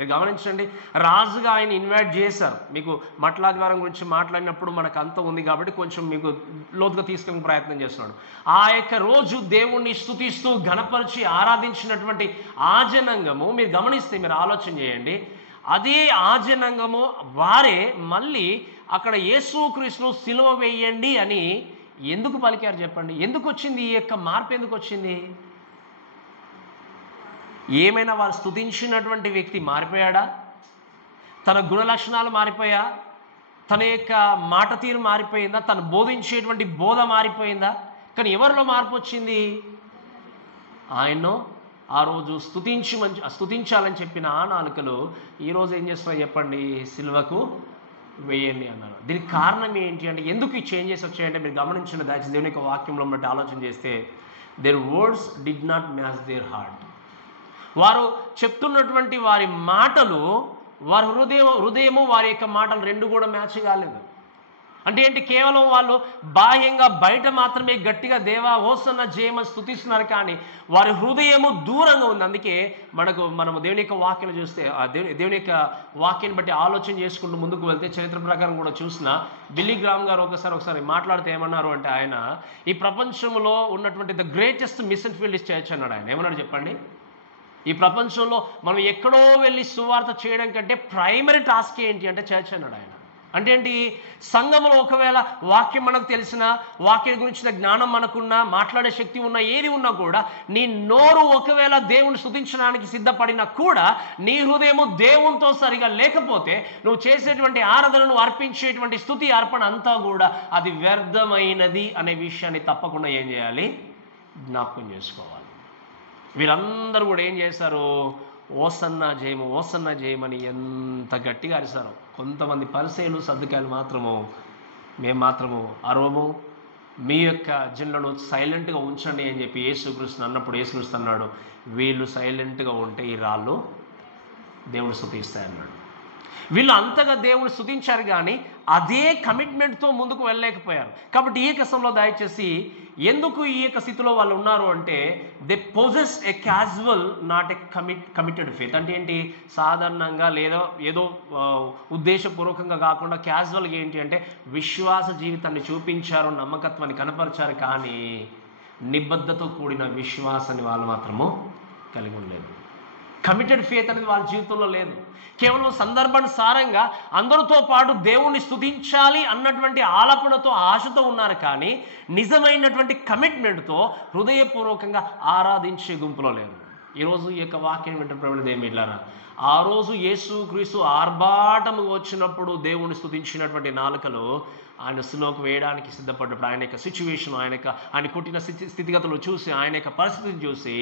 మీరు గమనించండి, రాజుగా ఆయన ఇన్వైట్ చేశారు. మీకు మట్లాదివారం గురించి మాట్లాడినప్పుడు మనకు అంత ఉంది కాబట్టి కొంచెం మీకు లోతుగా తీసుకునే ప్రయత్నం చేస్తున్నాడు. ఆ యొక్క రోజు దేవుణ్ణి స్తుతిస్తూ ఘనపరిచి ఆరాధించినటువంటి ఆ జనాంగము మీరు గమనిస్తే, మీరు ఆలోచన చేయండి, అదే ఆ జనాంగము వారే మళ్ళీ అక్కడ యేసుక్రీస్తును సిలువ వేయండి అని ఎందుకు పలికారు చెప్పండి? ఎందుకు వచ్చింది ఈ యొక్క మార్పు? ఎందుకు వచ్చింది? ఏమైనా వారు స్తుతించినటువంటి వ్యక్తి మారిపోయాడా? తన గుణ లక్షణాలు మారిపోయా? తన యొక్క మాట తీరు మారిపోయిందా? తను బోధించేటువంటి బోధ మారిపోయిందా? కానీ ఎవరిలో మార్పు వచ్చింది? ఆయన్ను ఆ రోజు స్తుతించాలని చెప్పిన ఆ నాలుకలు ఈరోజు ఏం చేస్తున్నాయి చెప్పండి? సిలువకు వేయండి అన్నారు. దీనికి కారణం ఏంటి అంటే, ఎందుకు ఈ చేంజెస్ వచ్చాయంటే మీరు గమనించిన దయచేసి దేవుని యొక్క వాక్యంలో బట్టి ఆలోచన చేస్తే, their words did not match their heart. వారు చెప్తున్నటువంటి వారి మాటలు, వారి హృదయము వారి యొక్క మాటలు రెండు కూడా మ్యాచ్ కాలేదు. అంటే ఏంటి? కేవలం వాళ్ళు బాహ్యంగా బయట మాత్రమే గట్టిగా దేవా హోసన్న జయమని స్తుతిస్తున్నారు, కానీ వారి హృదయము దూరంగా ఉంది. అందుకే మనము దేవుని యొక్క వాక్యాలు చూస్తే, దేవుని యొక్క వాక్యాన్ని బట్టి ఆలోచన చేసుకుంటూ ముందుకు వెళ్తే, చరిత్ర ప్రకారం కూడా చూసినా బిల్లీ గ్రామ్ గారు ఒకసారి మాట్లాడితే ఏమన్నారు అంటే, ఆయన ఈ ప్రపంచంలో ఉన్నటువంటి the greatest mission field is church అన్నాడు. ఆయన ఏమన్నాడు చెప్పండి? ఈ ప్రపంచంలో మనం ఎక్కడో వెళ్ళి సువార్త చేయడం కంటే ప్రైమరీ టాస్క్ ఏంటి అంటే చర్చ్ అన్నాడు ఆయన. అంటే ఏంటి? సంఘంలో ఒకవేళ వాక్యం మనకు తెలిసిన, వాక్యం గురించిన జ్ఞానం మనకున్నా, మాట్లాడే శక్తి ఉన్నా, ఏది ఉన్నా కూడా, నీ నోరు ఒకవేళ దేవుని స్తుతించడానికి సిద్ధపడినా కూడా నీ హృదయము దేవునితో సరిగా లేకపోతే నువ్వు చేసేటువంటి ఆరాధనను అర్పించేటువంటి స్తుతి అర్పణ అంతా కూడా అది వ్యర్థమైనది అనే విషయాన్ని తప్పకుండా ఏం చేయాలి? జ్ఞాపకం చేసుకోవాలి. వీరందరూ కూడా ఏం చేశారు? ఓసన్న జయము, ఓసన్న జయమని ఎంత గట్టిగా అరిశారు. కొంతమంది పరిసయ్యులు సద్దుకాయలు మాత్రము, మేము మాత్రము అరవము, మీ యొక్క జనులను సైలెంట్గా ఉంచండి అని చెప్పి యేసుక్రీస్తు అన్నప్పుడు యేసుక్రీస్తు అన్నాడు, వీళ్ళు సైలెంట్గా ఉంటే ఈ రాళ్ళు దేవుడు స్తుతిస్తాయన్నాడు. వీళ్ళు అంతగా దేవుని స్తుతించారు, కానీ అదే కమిట్మెంట్తో ముందుకు వెళ్ళలేకపోయారు. కాబట్టి ఈ సమయంలో దయచేసి ఎందుకు ఈ యొక్క స్థితిలో వాళ్ళు ఉన్నారు అంటే, they possess A casual not a committed faith. అంటే ఏంటి? సాధారణంగా లేదా ఏదో ఉద్దేశపూర్వకంగా కాకుండా క్యాజువల్గా ఏంటి అంటే విశ్వాస జీవితాన్ని చూపించారు, నమ్మకత్వాన్ని కనపరిచారు, కానీ నిబద్ధతతో కూడిన విశ్వాసాన్ని వాళ్ళు మాత్రము కలిగి ఉండలేదు. కమిటెడ్ ఫెయిత్ అనేది వాళ్ళ జీవితంలో లేదు. కేవలం సందర్భానుసారంగా అందరితో పాటు దేవుణ్ణి స్తుతించాలి అన్నటువంటి ఆలపనతో, ఆశతో ఉన్నారు, కానీ నిజమైనటువంటి కమిట్మెంట్తో హృదయపూర్వకంగా ఆరాధించే గుంపులో లేరు. ఈరోజు ఈ యొక్క వాక్యం వింటున్నప్పుడు ఏమిట్లారా, ఆ రోజు యేసుక్రీస్తు ఆర్భాటము వచ్చినప్పుడు దేవుణ్ణి స్తుతించినటువంటి నాలుకలు ఆయన సిలువకు వేయడానికి సిద్ధపడ్డప్పుడు ఆయన యొక్క సిచ్యువేషన్, ఆయన కొట్టిన స్థితిగతులు చూసి, ఆయన యొక్క పరిస్థితిని చూసి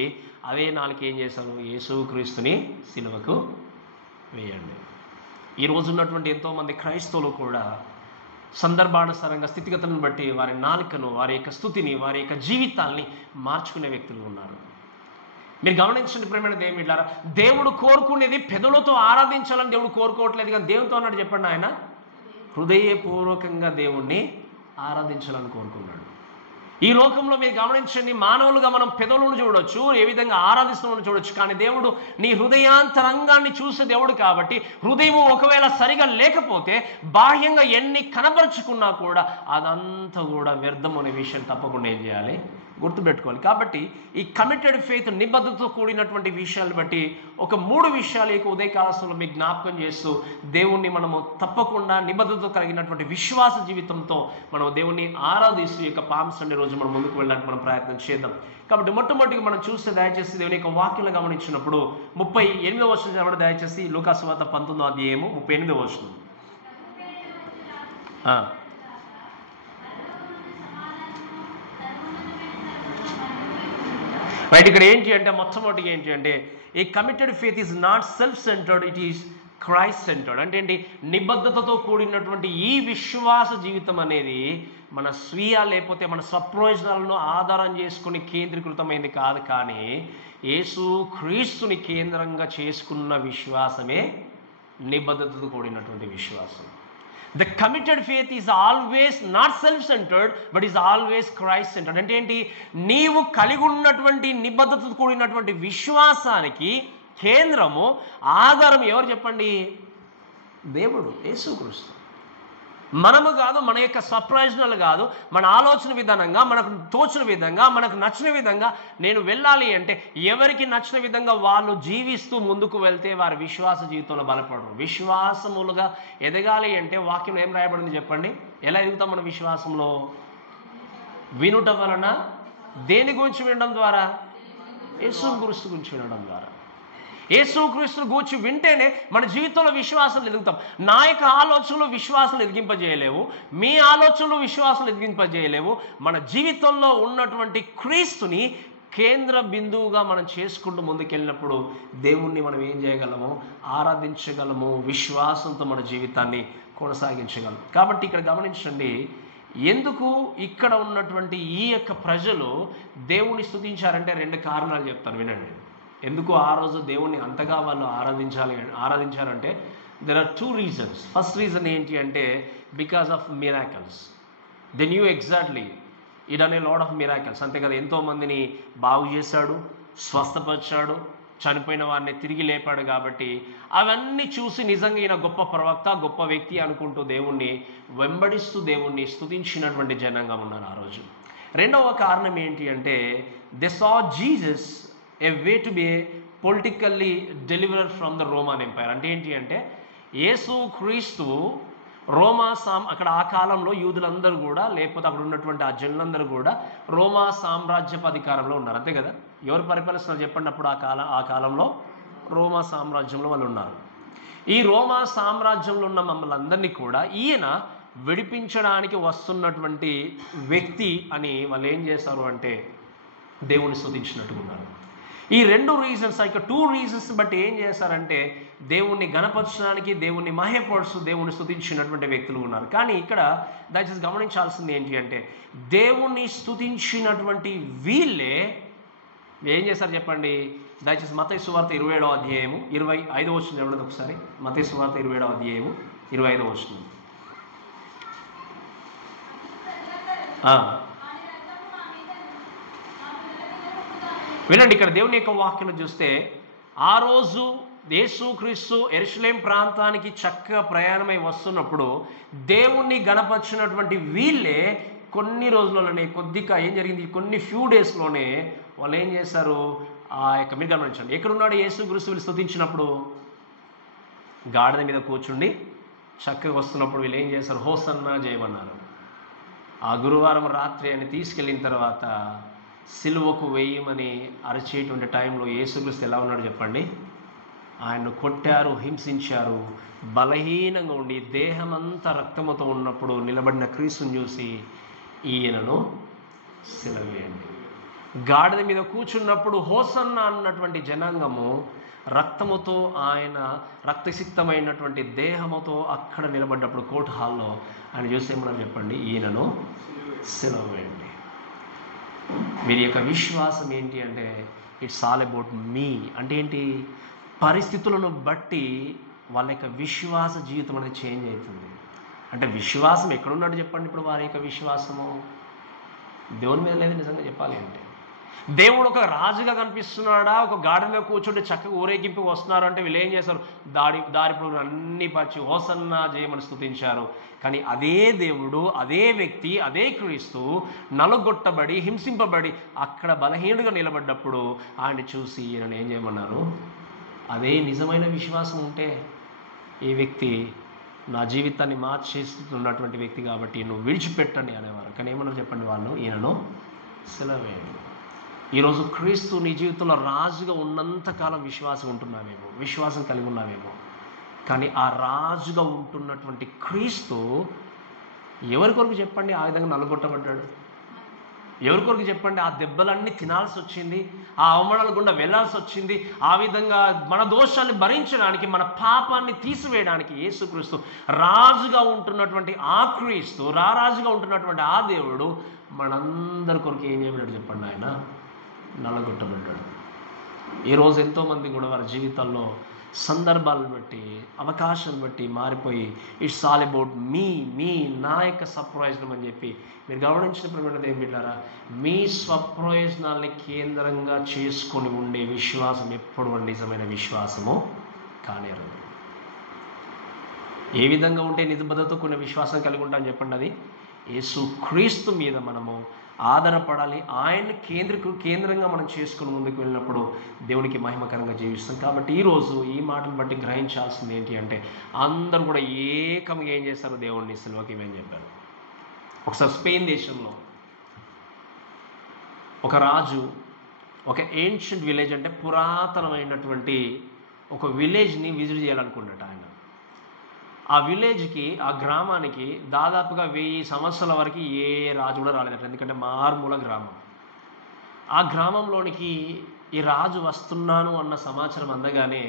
అదే నాలుక ఏం చేశారు? యేసుక్రీస్తుని సిలువకు వేయండి. ఈరోజు ఉన్నటువంటి ఎంతోమంది క్రైస్తవులు కూడా సందర్భానుసారంగా స్థితిగతులను బట్టి వారి నాలుకను, వారి యొక్క స్థుతిని, వారి యొక్క జీవితాల్ని మార్చుకునే వ్యక్తులు ఉన్నారు. మీరు గమనించండి ప్రేమైన దేవుళ్ళారా, దేవుడు కోరుకునేది పెదవులతో ఆరాధించాలని దేవుడు కోరుకోవట్లేదు, కానీ దేవునితో అన్నాడు చెప్పండి, ఆయన హృదయపూర్వకంగా దేవుణ్ణి ఆరాధించాలని కోరుకున్నాడు. ఈ లోకంలో మీరు గమనించండి, మానవులుగా మనం పెదవులను చూడొచ్చు, ఏ విధంగా ఆరాధిస్తున్నామని చూడొచ్చు, కానీ దేవుడు నీ హృదయాంతరంగాన్ని చూసే దేవుడు కాబట్టి హృదయం ఒకవేళ సరిగా లేకపోతే బాహ్యంగా ఎన్ని కనపరుచుకున్నా కూడా అదంతా కూడా వ్యర్థం అనే విషయం తప్పకుండా ఏం చేయాలి? గుర్తుపెట్టుకోవాలి. కాబట్టి ఈ కమిటెడ్ ఫెయిత్, నిబద్ధతతో కూడినటువంటి విషయాలు బట్టి ఒక 3 విషయాలు ఈ ఉదయకాలంలో మీకు జ్ఞాపకం చేస్తూ దేవుణ్ణి మనము తప్పకుండా నిబద్ధతతో కలిగినటువంటి విశ్వాస జీవితంతో మనం దేవుణ్ణి ఆరాధిస్తూ ఈ యొక్క పామ్ సండే రోజు మనం ముందుకు వెళ్ళడానికి మనం ప్రయత్నం చేద్దాం. కాబట్టి మొట్టమొదటిగా మనం చూస్తే దయచేసి దేవుని యొక్క వాక్యాలను గమనించినప్పుడు 38వ వచనం చదవండి దయచేసి. లూకా సువార్త 19వ అధ్యాయము 38వ వచనం. రైట్. ఇక్కడ ఏంటి అంటే మొట్టమొదటిగా ఏంటి అంటే a committed faith is not self centred, it is Christ centred. అంటే ఏంటి? నిబద్ధతతో కూడినటువంటి ఈ విశ్వాస జీవితం అనేది మన స్వీయ లేకపోతే మన స్వప్రయోజనాలను ఆధారం చేసుకుని కేంద్రీకృతమైంది కాదు, కానీ యేసు క్రీస్తుని కేంద్రంగా చేసుకున్న విశ్వాసమే నిబద్ధతతో కూడినటువంటి విశ్వాసం. The committed faith is always not self-centered, but is always Christ-centered. అంటే ఏంటి? నీవు కలిగి ఉన్నటువంటి నిబద్ధతతో కూడినటువంటి విశ్వాసానికి కేంద్రము, ఆధారం ఎవరు చెప్పండి? దేవుడు, యేసుక్రీస్తు. మనము కాదు, మన యొక్క సర్ప్రైజ్నల్ కాదు, మన ఆలోచన విధానంగా, మనకు తోచిన విధంగా, మనకు నచ్చిన విధంగా నేను వెళ్ళాలి అంటే ఎవరికి నచ్చిన విధంగా వాళ్ళు జీవిస్తూ ముందుకు వెళ్తే వారి విశ్వాస జీవితంలో బలపడరు. విశ్వాసములుగా ఎదగాలి అంటే వాక్యం ఏం రాయబడింది చెప్పండి? ఎలా ఎదుగుతాం మన విశ్వాసంలో? వినుట వలన. దేని గురించి వినడం ద్వారా? యేసుక్రీస్తు గురించి వినడం ద్వారా. యేసుక్రీస్తుని గూర్చి వింటేనే మన జీవితంలో విశ్వాసం ఎదుగుతాం. నా యొక్క ఆలోచనలు విశ్వాసం ఎదిగింపజేయలేవు, మీ ఆలోచనలు విశ్వాసం ఎదిగింపజేయలేవు. మన జీవితంలో ఉన్నటువంటి క్రీస్తుని కేంద్ర బిందువుగా మనం చేసుకుంటూ ముందుకెళ్ళినప్పుడు దేవుణ్ణి మనం ఏం చేయగలము? ఆరాధించగలము. విశ్వాసంతో మన జీవితాన్ని కొనసాగించగలము. కాబట్టి ఇక్కడ గమనించండి, ఎందుకు ఇక్కడ ఉన్నటువంటి ఈ యొక్క ప్రజలు దేవుణ్ణి స్తుతించారంటే 2 కారణాలు చెప్తాను, వినండి. ఎందుకు ఆ రోజు దేవుణ్ణి అంతగా వాళ్ళు ఆరాధించారంటే there are 2 reasons. First reason ఏంటి అంటే because of miracles. They knew exactly he done a lot of miracles. అంతే కదా, ఎంతోమందిని బాగు చేశాడు, స్వస్థపరిచాడు, చనిపోయిన వారిని తిరిగి లేపాడు. కాబట్టి అవన్నీ చూసి నిజంగా ఈయన గొప్ప ప్రవక్త, గొప్ప వ్యక్తి అనుకుంటూ దేవుణ్ణి వెంబడిస్తూ దేవుణ్ణి స్తుతించినటువంటి జనాంగం ఉన్నారు ఆ రోజు. రెండవ కారణం ఏంటి అంటే they saw Jesus A way to be politically deliverer from the Roman empire. అంటే ఏంటి అంటే యేసు క్రీస్తు అక్కడ ఆ కాలంలో యూదులందరూ కూడా, లేకపోతే అక్కడ ఉన్నటువంటి ఆ జనులందరూ కూడా రోమా సామ్రాజ్యపు అధికారంలో ఉన్నారు. అంతే కదా, ఎవరు పరిపాలిస్తున్నారు చెప్పండి? అప్పుడు ఆ కాలంలో రోమా సామ్రాజ్యంలో వాళ్ళు ఉన్నారు. ఈ రోమా సామ్రాజ్యంలో ఉన్న మమ్మల్ని అందరినీ కూడా ఈయన విడిపించడానికి వస్తున్నటువంటి వ్యక్తి అని వాళ్ళు ఏం చేశారు అంటే దేవుణ్ణి స్తుతించినట్టుగా ఉన్నారు. ఈ 2 రీజన్స్, ఇక 2 రీజన్స్ బట్టి ఏం చేశారంటే దేవుణ్ణి గణపరచడానికి, దేవుణ్ణి మహిమపరుస్తూ దేవుణ్ణి స్తుతించినటువంటి వ్యక్తులు ఉన్నారు. కానీ ఇక్కడ దయచేసి గమనించాల్సింది ఏంటి అంటే దేవుణ్ణి స్తుతించినటువంటి వీళ్ళే ఏం చేశారు చెప్పండి? దయచేసి మత్తయి సువార్త 27వ అధ్యాయము 25వ వచనం చూడండి ఒకసారి. మత్తయి సువార్త 27వ అధ్యాయము 25వ వచనం. వినండి, ఇక్కడ దేవుని యొక్క వాక్యం చూస్తే ఆ రోజు యేసుక్రీస్తు యెరూషలేం ప్రాంతానికి చక్కగా ప్రయాణమై వస్తున్నప్పుడు దేవుణ్ణి గణపరిచినటువంటి వీళ్ళే కొన్ని రోజుల్లోనే, కొద్దిగా ఏం జరిగింది, కొన్ని ఫ్యూ డేస్లోనే వాళ్ళు ఏం చేశారు? ఆ యొక్క మీరు గమనించండి, ఎక్కడున్నాడు యేసుక్రీస్తు వీళ్ళు స్తుతించినప్పుడు? గాడిద మీద కూర్చుండి చక్కగా వస్తున్నప్పుడు వీళ్ళు ఏం చేశారు? హోసన్నా చేయమన్నారు. ఆ గురువారం రాత్రి అని తీసుకెళ్ళిన తర్వాత సిలువకు వేయమని అరిచేటువంటి టైంలో యేసుక్రీస్తు ఎలా ఉన్నాడు చెప్పండి? ఆయన్ను కొట్టారు, హింసించారు. బలహీనంగా ఉండి దేహమంతా రక్తముతో ఉన్నప్పుడు నిలబడిన క్రీస్తుని చూసి ఈయనను సిలువేయండి. గాడిద మీద కూర్చున్నప్పుడు హోసన్నా అన్నటువంటి జనాంగము రక్తముతో, ఆయన రక్తసిక్తమైనటువంటి దేహముతో అక్కడ నిలబడ్డప్పుడు కోర్టు హాల్లో ఆయన చూసి ఏమన్నా చెప్పండి? ఈయనను సిలువేయండి. వీరి యొక్క విశ్వాసం ఏంటి అంటే ఇట్స్ ఆల్ అబౌట్ మీ. అంటే ఏంటి? పరిస్థితులను బట్టి వాళ్ళ యొక్క విశ్వాస జీవితం అనేది చేంజ్ అవుతుంది. అంటే విశ్వాసం ఎక్కడున్నాడు చెప్పండి? ఇప్పుడు వారి యొక్క విశ్వాసము దేవుని మీద లేదు. నిజంగా చెప్పాలి అంటే దేవుడు ఒక రాజుగా కనిపిస్తున్నాడా? ఒక గాడిద మీద కూర్చుంటే చక్కగా ఊరేగింపు వస్తున్నారు అంటే వీళ్ళు ఏం చేశారు? దారిప్పుడు అన్ని పరిచి హోసన్నా చేయమని స్తుతించారు. కానీ అదే దేవుడు, అదే వ్యక్తి, అదే క్రీస్తు నలుగొట్టబడి హింసింపబడి అక్కడ బలహీనుడిగా నిలబడ్డప్పుడు ఆయన చూసి ఈయనను ఏం చేయమన్నారు? అదే నిజమైన విశ్వాసం ఉంటే ఈ వ్యక్తి నా జీవితాన్ని మార్చేస్తున్నటువంటి వ్యక్తి కాబట్టి నువ్వు విడిచిపెట్టండి అనేవారు. కానీ ఏమన్నారు చెప్పండి వాళ్ళు? ఈయనను సిలువేయండి. ఈరోజు క్రీస్తు నీ జీవితంలో రాజుగా ఉన్నంతకాలం విశ్వాసం ఉంటున్నావేమో, విశ్వాసం కలిగి ఉన్నావేమో. కానీ ఆ రాజుగా ఉంటున్నటువంటి క్రీస్తు ఎవరి కొరకు చెప్పండి ఆ విధంగా నలుగొట్టబడ్డాడు? ఎవరి కొరకు చెప్పండి ఆ దెబ్బలన్నీ తినాల్సి వచ్చింది, ఆ అవమానాల గుండా వెళ్లాల్సి వచ్చింది? ఆ విధంగా మన దోషాన్ని భరించడానికి, మన పాపాన్ని తీసివేయడానికి యేసుక్రీస్తు రాజుగా ఉంటున్నటువంటి ఆ క్రీస్తు, రాజుగా ఉంటున్నటువంటి ఆ దేవుడు మనందరి కొరకు ఏం చేయబడ్డాడు చెప్పండి? ఆయన నలగొట్టబడ్డాడు. ఈరోజు ఎంతోమంది కూడా వారి జీవితాల్లో సందర్భాలను బట్టి, అవకాశాలను బట్టి మారిపోయి ఇట్స్ ఆల్ అబౌట్ మీ నా యొక్క స్వప్రయోజనం అని చెప్పి మీరు గమనించిన ప్రమాణం ఏం బిడ్డారా, మీ స్వప్రయోజనాల్ని కేంద్రంగా చేసుకొని ఉండే విశ్వాసం ఎప్పుడు నిజమైన విశ్వాసము కానేరదు. ఏ విధంగా ఉంటే నిబద్ధతతో కొన్ని విశ్వాసం కలిగి ఉంటామని చెప్పండి, అది యేసు క్రీస్తు మీద మనము ఆధారపడాలి. ఆయన కేంద్రంగా మనం చేసుకుని ముందుకు వెళ్ళినప్పుడు దేవునికి మహిమకరంగా జీవిస్తాం. కాబట్టి ఈరోజు ఈ మాటను బట్టి గ్రహించాల్సింది ఏంటి అంటే, అందరూ కూడా ఏకంగా ఏం చేస్తారు, దేవుణ్ణి సిలువకి ఇవ్వని చెప్పారు. ఒకసారి స్పెయిన్ దేశంలో ఒక రాజు ఒక ఏన్షియంట్ విలేజ్, అంటే పురాతనమైనటువంటి ఒక విలేజ్ని విజిట్ చేయాలనుకున్నట్టు ఆయన. ఆ విలేజ్కి, ఆ గ్రామానికి దాదాపుగా 1000 సంవత్సరాల వరకు ఏ రాజు కూడా రాలేదట, ఎందుకంటే మారుమూల గ్రామం. ఆ గ్రామంలోనికి ఈ రాజు వస్తున్నాను అన్న సమాచారం అందగానే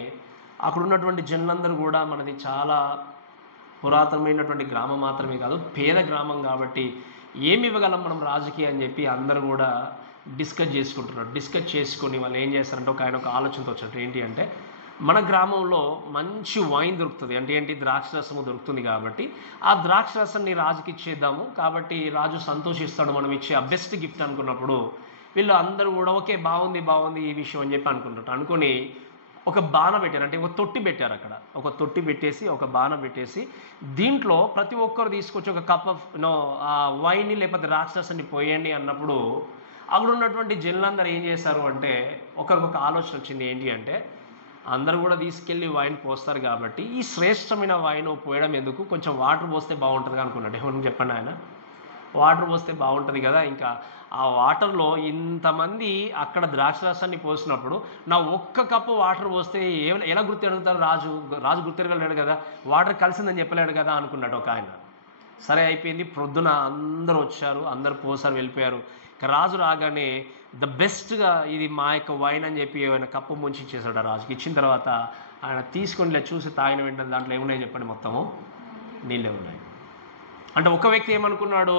అక్కడ ఉన్నటువంటి జనులందరూ కూడా, మనది చాలా పురాతనమైనటువంటి గ్రామం మాత్రమే కాదు, పేద గ్రామం కాబట్టి ఏమి ఇవ్వగలం మనం రాజుకి అని చెప్పి అందరూ కూడా డిస్కస్ చేసుకుంటున్నారు. డిస్కస్ చేసుకొని వాళ్ళు ఏం చేస్తారంటే, ఒక ఆలోచనతో వచ్చారు. ఏంటి అంటే, మన గ్రామంలో మంచి వైన్ దొరుకుతుంది, అంటే ఏంటి, ద్రాక్షరసము దొరుకుతుంది కాబట్టి ఆ ద్రాక్షరసాన్ని రాజుకి ఇచ్చేద్దాము. కాబట్టి రాజు సంతోషిస్తాడు మనం ఇచ్చే ఆ బెస్ట్ గిఫ్ట్ అనుకున్నప్పుడు వీళ్ళు అందరూ కూడా ఓకే బాగుంది ఈ విషయం అని చెప్పి అనుకొని ఒక బాణ పెట్టారు, అంటే ఒక తొట్టి పెట్టారు. అక్కడ ఒక తొట్టి పెట్టేసి, ఒక బాణ పెట్టేసి, దీంట్లో ప్రతి ఒక్కరు తీసుకొచ్చి ఒక కప్ ఆఫ్ ఆ వైన్ని లేకపోతే ద్రాక్షరసాన్ని పోయండి అన్నప్పుడు అక్కడ ఉన్నటువంటి జనులందరూ ఏం చేశారు అంటే, ఒకరికొక ఆలోచన వచ్చింది. ఏంటి అంటే, అందరూ కూడా తీసుకెళ్ళి వైన్ పోస్తారు కాబట్టి ఈ శ్రేష్టమైన వైన్ పోయడం ఎందుకు, కొంచెం వాటర్ పోస్తే బాగుంటుంది అనుకున్నాడు. ఏమని చెప్పండి ఆయన, వాటర్ పోస్తే బాగుంటుంది కదా. ఇంకా ఆ వాటర్లో ఇంతమంది అక్కడ ద్రాక్షరసాన్ని పోసినప్పుడు నా ఒక్క కప్పు వాటర్ పోస్తే ఎలా గుర్తెరుగుతారు, రాజు గుర్తెరగలేడు కదా, వాటర్ కలిసిందని చెప్పలేడు కదా అనుకున్నాడు ఒక ఆయన. సరే అయిపోయింది. ప్రొద్దున అందరూ వచ్చారు, అందరు పోసారు, వెళ్ళిపోయారు. ఇక రాజు రాగానే ద బెస్ట్గా ఇది మా యొక్క వైన్ అని చెప్పి ఏమైనా కప్పు ముంచి ఇచ్చేసాడు. రాజుకి ఇచ్చిన తర్వాత ఆయన తీసుకొని చూసి తాగిన వెంటనే దాంట్లో ఏమున్నాయి చెప్పండి, మొత్తము నీళ్ళే ఉన్నాయి. అంటే ఒక వ్యక్తి ఏమనుకున్నాడు,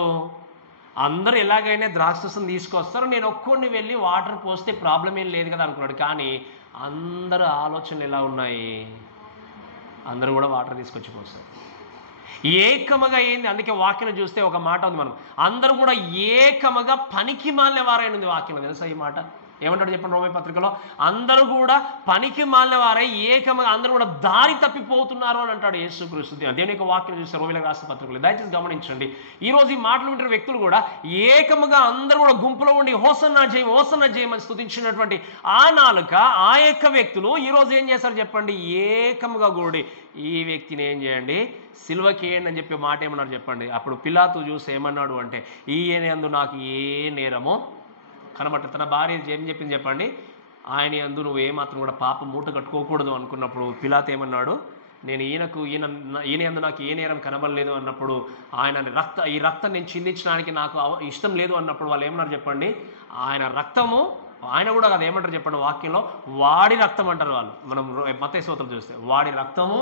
అందరూ ఎలాగైనా ద్రాక్షరసం తీసుకొస్తారు, నేను ఒక్కొన్ని వెళ్ళి వాటర్ పోస్తే ప్రాబ్లం ఏం లేదు కదా అనుకున్నాడు. కానీ అందరూ ఆలోచనలు ఎలా ఉన్నాయి, అందరూ కూడా వాటర్ తీసుకొచ్చి పోస్తారు. ఏకముగా ఏంది, అందుకే వాక్యం చూస్తే ఒక మాట ఉంది, మనం అందరూ కూడా ఏకముగా పనికి మాలిన వారైన ఉంది వాక్యం. తెలుసా ఈ మాట ఏమంటాడు చెప్పండి, రోమీ పత్రికలో అందరూ కూడా పనికి మాలిన వారై ఏకముగా అందరూ కూడా దారి తప్పిపోతున్నారు అని అంటాడు యేసుక్రీస్తు. దేవుని యొక్క వాక్యం చూస్తే రోమిలకు రాసిన పత్రికలు దయచేసి గమనించండి. ఈరోజు ఈ మాటలు వింటున్న వ్యక్తులు కూడా ఏకముగా అందరూ కూడా గుంపులో ఉండి హోసన్నా జయమని స్తుతించినటువంటి ఆ నాలుక, ఆ యొక్క వ్యక్తులు ఈరోజు ఏం చేస్తారు చెప్పండి, ఏకముగా కూడి ఈ వ్యక్తిని ఏం చేయండి, సిలువకి వేయండి అని చెప్పి మాట ఏమన్నారు చెప్పండి. అప్పుడు పిలాతు చూసి ఏమన్నాడు అంటే, ఈయన యందు నాకు ఏ నేరమో కనబట్ట. తన భార్య ఏం చెప్పింది చెప్పండి, ఆయన యందు నువ్వు ఏమాత్రం కూడా పాపం మూట కట్టుకోకూడదు అనుకున్నప్పుడు పిలాతు ఏమన్నాడు, నేను ఈయన యందు నాకు ఏ నేరం కనబడలేదు అన్నప్పుడు, ఈ రక్తం నేను చిందించడానికి నాకు ఇష్టం లేదు అన్నప్పుడు వాళ్ళు ఏమన్నారు చెప్పండి, ఆయన రక్తము, ఆయన కూడా కాదు ఏమంటారు చెప్పండి వాక్యంలో, వాడి రక్తం అంటారు వాళ్ళు. మనం మత్తయి సువార్తలో చూస్తే వాడి రక్తము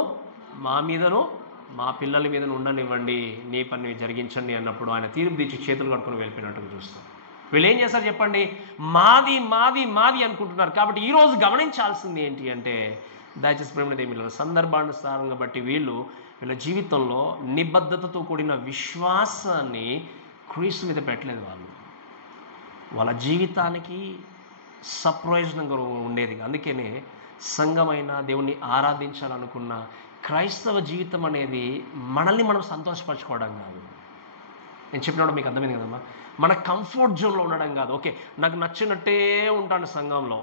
మా మీదను మా పిల్లల మీదను ఉండనివ్వండి, నీ పని జరిగించండి అన్నప్పుడు ఆయన తీర్పు తీర్చి చేతులు కట్టుకొని వెళ్ళిపోయినట్టుగా చూస్తాం. వీళ్ళు ఏం చేస్తారు చెప్పండి, మాది మాది మాది అనుకుంటున్నారు. కాబట్టి ఈరోజు గమనించాల్సింది ఏంటి అంటే, దయచేసి ప్రేమలో ఏమి సందర్భానుసారంగా బట్టి వీళ్ళ జీవితంలో నిబద్ధతతో కూడిన విశ్వాసాన్ని క్రీస్తు మీద పెట్టలేదు. వాళ్ళ జీవితానికి సప్రయోజనంగా ఉండేది. అందుకనే సంఘమైన దేవుణ్ణి ఆరాధించాలనుకున్న క్రైస్తవ జీవితం అనేది మనల్ని మనం సంతోషపరచుకోవడం కాదు. నేను చెప్పినప్పుడు మీకు అర్థమైంది కదమ్మా, మన కంఫర్ట్ జోన్లో ఉండడం కాదు. ఓకే నాకు నచ్చినట్టే ఉంటాను సంఘంలో,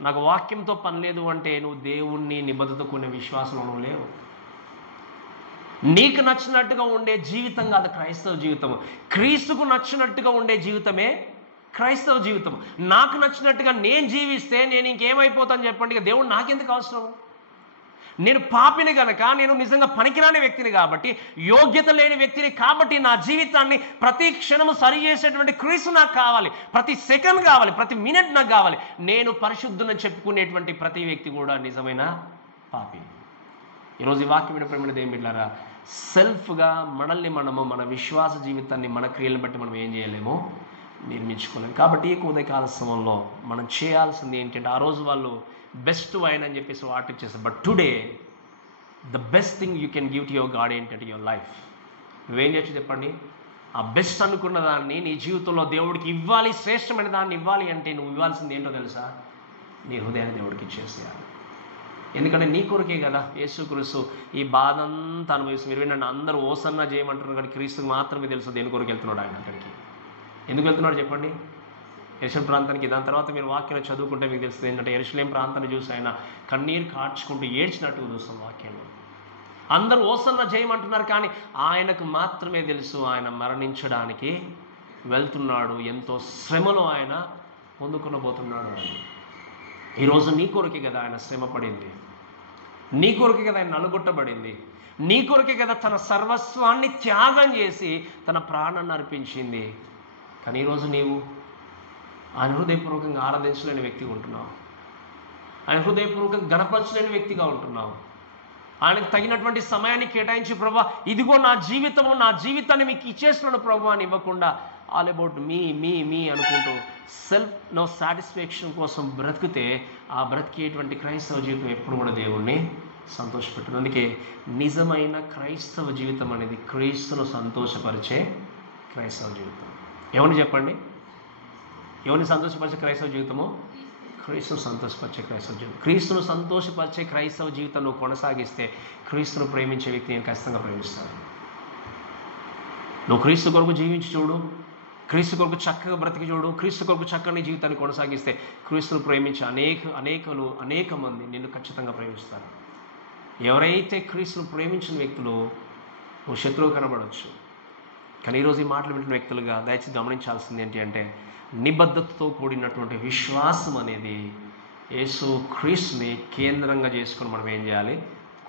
నాకు వాక్యంతో పని లేదు అంటే నువ్వు దేవుణ్ణి నిబద్ధత కూడిన విశ్వాసంలో నువ్వు లేవు. నీకు నచ్చినట్టుగా ఉండే జీవితం కాదు క్రైస్తవ జీవితం. క్రీస్తుకు నచ్చినట్టుగా ఉండే జీవితమే క్రైస్తవ జీవితం. నాకు నచ్చినట్టుగా నేను జీవిస్తే నేను ఇంకేమైపోతాను చెప్పండి, ఇక దేవుడు నాకెందుకు అవసరం? నేను పాపిని కనుక, నేను నిజంగా పనికిరాని వ్యక్తిని కాబట్టి, యోగ్యత లేని వ్యక్తిని కాబట్టి, నా జీవితాన్ని ప్రతి క్షణము సరి చేసేటువంటి క్రీస్తు నాకు కావాలి, ప్రతి సెకండ్ కావాలి, ప్రతి మినిట్ నాకు కావాలి. నేను పరిశుద్ధుని చెప్పుకునేటువంటి ప్రతి వ్యక్తి కూడా నిజమైన పాపి. ఈరోజు ఈ వాక్యం ప్రేమలో ఏం బిడ్డలారా, సెల్ఫ్గా మనల్ని మనము మన విశ్వాస జీవితాన్ని మన క్రియలను బట్టి మనం ఏం చేయలేము నిర్మించుకోలేం. కాబట్టి ఈ ఉదయకాల సమయంలో మనం చేయాల్సింది ఏంటంటే, ఆ రోజు వాళ్ళు బెస్ట్ వైన్ అని చెప్పేసి వాటి ఇచ్చేస్తారు. But today the best thing you can give to your God ఏంటంటే యువర్ లైఫ్. నువ్వేం చేయొచ్చు చెప్పండి? ఆ బెస్ట్ అనుకున్న దాన్ని నీ జీవితంలో దేవుడికి ఇవ్వాలి, శ్రేష్టమైన దాన్ని ఇవ్వాలి అంటే నువ్వు ఇవ్వాల్సింది ఏంటో తెలుసా? నీ హృదయాన్ని దేవుడికి ఇచ్చేసేయాలి. ఎందుకంటే నీ కొరకే కదా యేసుక్రీస్తు ఈ బాధ అంతా అనుభవిస్తుంది. మీరు నన్ను అందరూ ఓసన్నా చేయమంటారు, కానీ క్రీస్తుకు మాత్రమే తెలుసు దేని కొరకు వెళ్తున్నాడు ఆయన అక్కడికి. ఎందుకు వెళ్తున్నాడు చెప్పండి? యెరూషలేం ప్రాంతానికి. దాని తర్వాత మీరు వాక్యాలు చదువుకుంటే మీకు తెలుస్తుంది ఏంటంటే, యెరూషలేం ప్రాంతాన్ని చూసి ఆయన కన్నీరు కార్చుకుంటూ ఏడ్చినట్టుగా చూస్తాం వాక్యంలో. అందరూ ఓసన్నా చేయమంటున్నారు, కానీ ఆయనకు మాత్రమే తెలుసు ఆయన మరణించడానికి వెళ్తున్నాడు, ఎంతో శ్రమలో ఆయన పొందుకొనబోతున్నాడు అని. ఈరోజు నీ కొరకే కదా ఆయన శ్రమ పడింది, నీ కొరకే కదా ఆయన నలుగొట్టబడింది, నీ కొరకే కదా తన సర్వస్వాన్ని త్యాగం చేసి తన ప్రాణాన్ని అర్పించింది. కానీ ఈరోజు నీవు ఆయన హృదయపూర్వకంగా ఆరాధించలేని వ్యక్తిగా ఉంటున్నావు, ఆయన హృదయపూర్వకంగా గణపరచలేని వ్యక్తిగా ఉంటున్నావు. ఆయనకు తగినటువంటి సమయాన్ని కేటాయించి, ప్రభా ఇదిగో నా జీవితము, నా జీవితాన్ని మీకు ఇచ్చేస్తున్నాను ప్రభు అని ఇవ్వకుండా ఆల్ అబౌట్ మీ అనుకుంటూ సెల్ఫ్ సాటిస్ఫాక్షన్ కోసం బ్రతికితే ఆ బ్రతికేటువంటి క్రైస్తవ జీవితం ఎప్పుడు కూడా దేవుణ్ణి సంతోషపెట్టదు. అందుకే నిజమైన క్రైస్తవ జీవితం అనేది క్రీస్తును సంతోషపరిచే క్రైస్తవ జీవితం. ఎవరిని చెప్పండి? ఎవరిని సంతోషపరిచే క్రైస్తవ జీవితము? క్రీస్తును సంతోషపరిచే క్రైస్తవ జీవితం. క్రీస్తును సంతోషపరిచే క్రైస్తవ జీవితం నువ్వు కొనసాగిస్తే క్రీస్తును ప్రేమించే వ్యక్తి నేను ఖచ్చితంగా ప్రేమిస్తాను. నువ్వు క్రీస్తు కొరకు జీవించి చూడు, క్రీస్తు కొరకు చక్కగా బ్రతికి చూడు, క్రీస్తు కొరకు చక్కని జీవితాన్ని కొనసాగిస్తే క్రీస్తును ప్రేమించే అనేక మంది నిన్ను ఖచ్చితంగా ప్రేమిస్తారు. ఎవరైతే క్రీస్తును ప్రేమించిన వ్యక్తులు నువ్వు శత్రువు కనబడవచ్చు, కానీ ఈరోజు ఈ మాటలు వింటున్న వ్యక్తులుగా దయచేసి గమనించాల్సింది ఏంటి అంటే, నిబద్ధతతో కూడినటువంటి విశ్వాసం అనేది యేసు క్రీస్తుని కేంద్రంగా చేసుకుని మనం ఏం చేయాలి?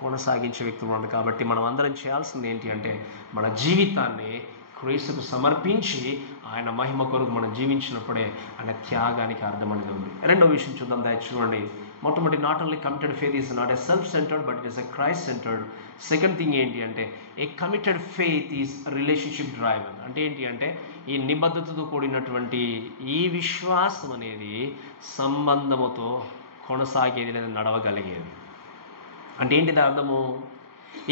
కొనసాగించే వ్యక్తులు ఉన్నాడు. కాబట్టి మనం అందరం చేయాల్సింది ఏంటి అంటే, మన జీవితాన్ని క్రీస్తుకు సమర్పించి ఆయన మహిమ కొరకు మనం జీవించినప్పుడే ఆయన త్యాగానికి అర్థం అనేది ఉంది. రెండో విషయం చూద్దాం, దయచేసి చూడండి. మొట్టమొదటి, not only committed faith is not a self centred but it is a Christ centred. Second thing ఏంటి అంటే, a committed faith is relationship driven. అంటే ఏంటి అంటే, ఈ నిబద్ధతతో కూడినటువంటి ఈ విశ్వాసం అనేది సంబంధముతో కొనసాగేది లేదా నడవగలిగేది. అంటే ఏంటిది అర్థము?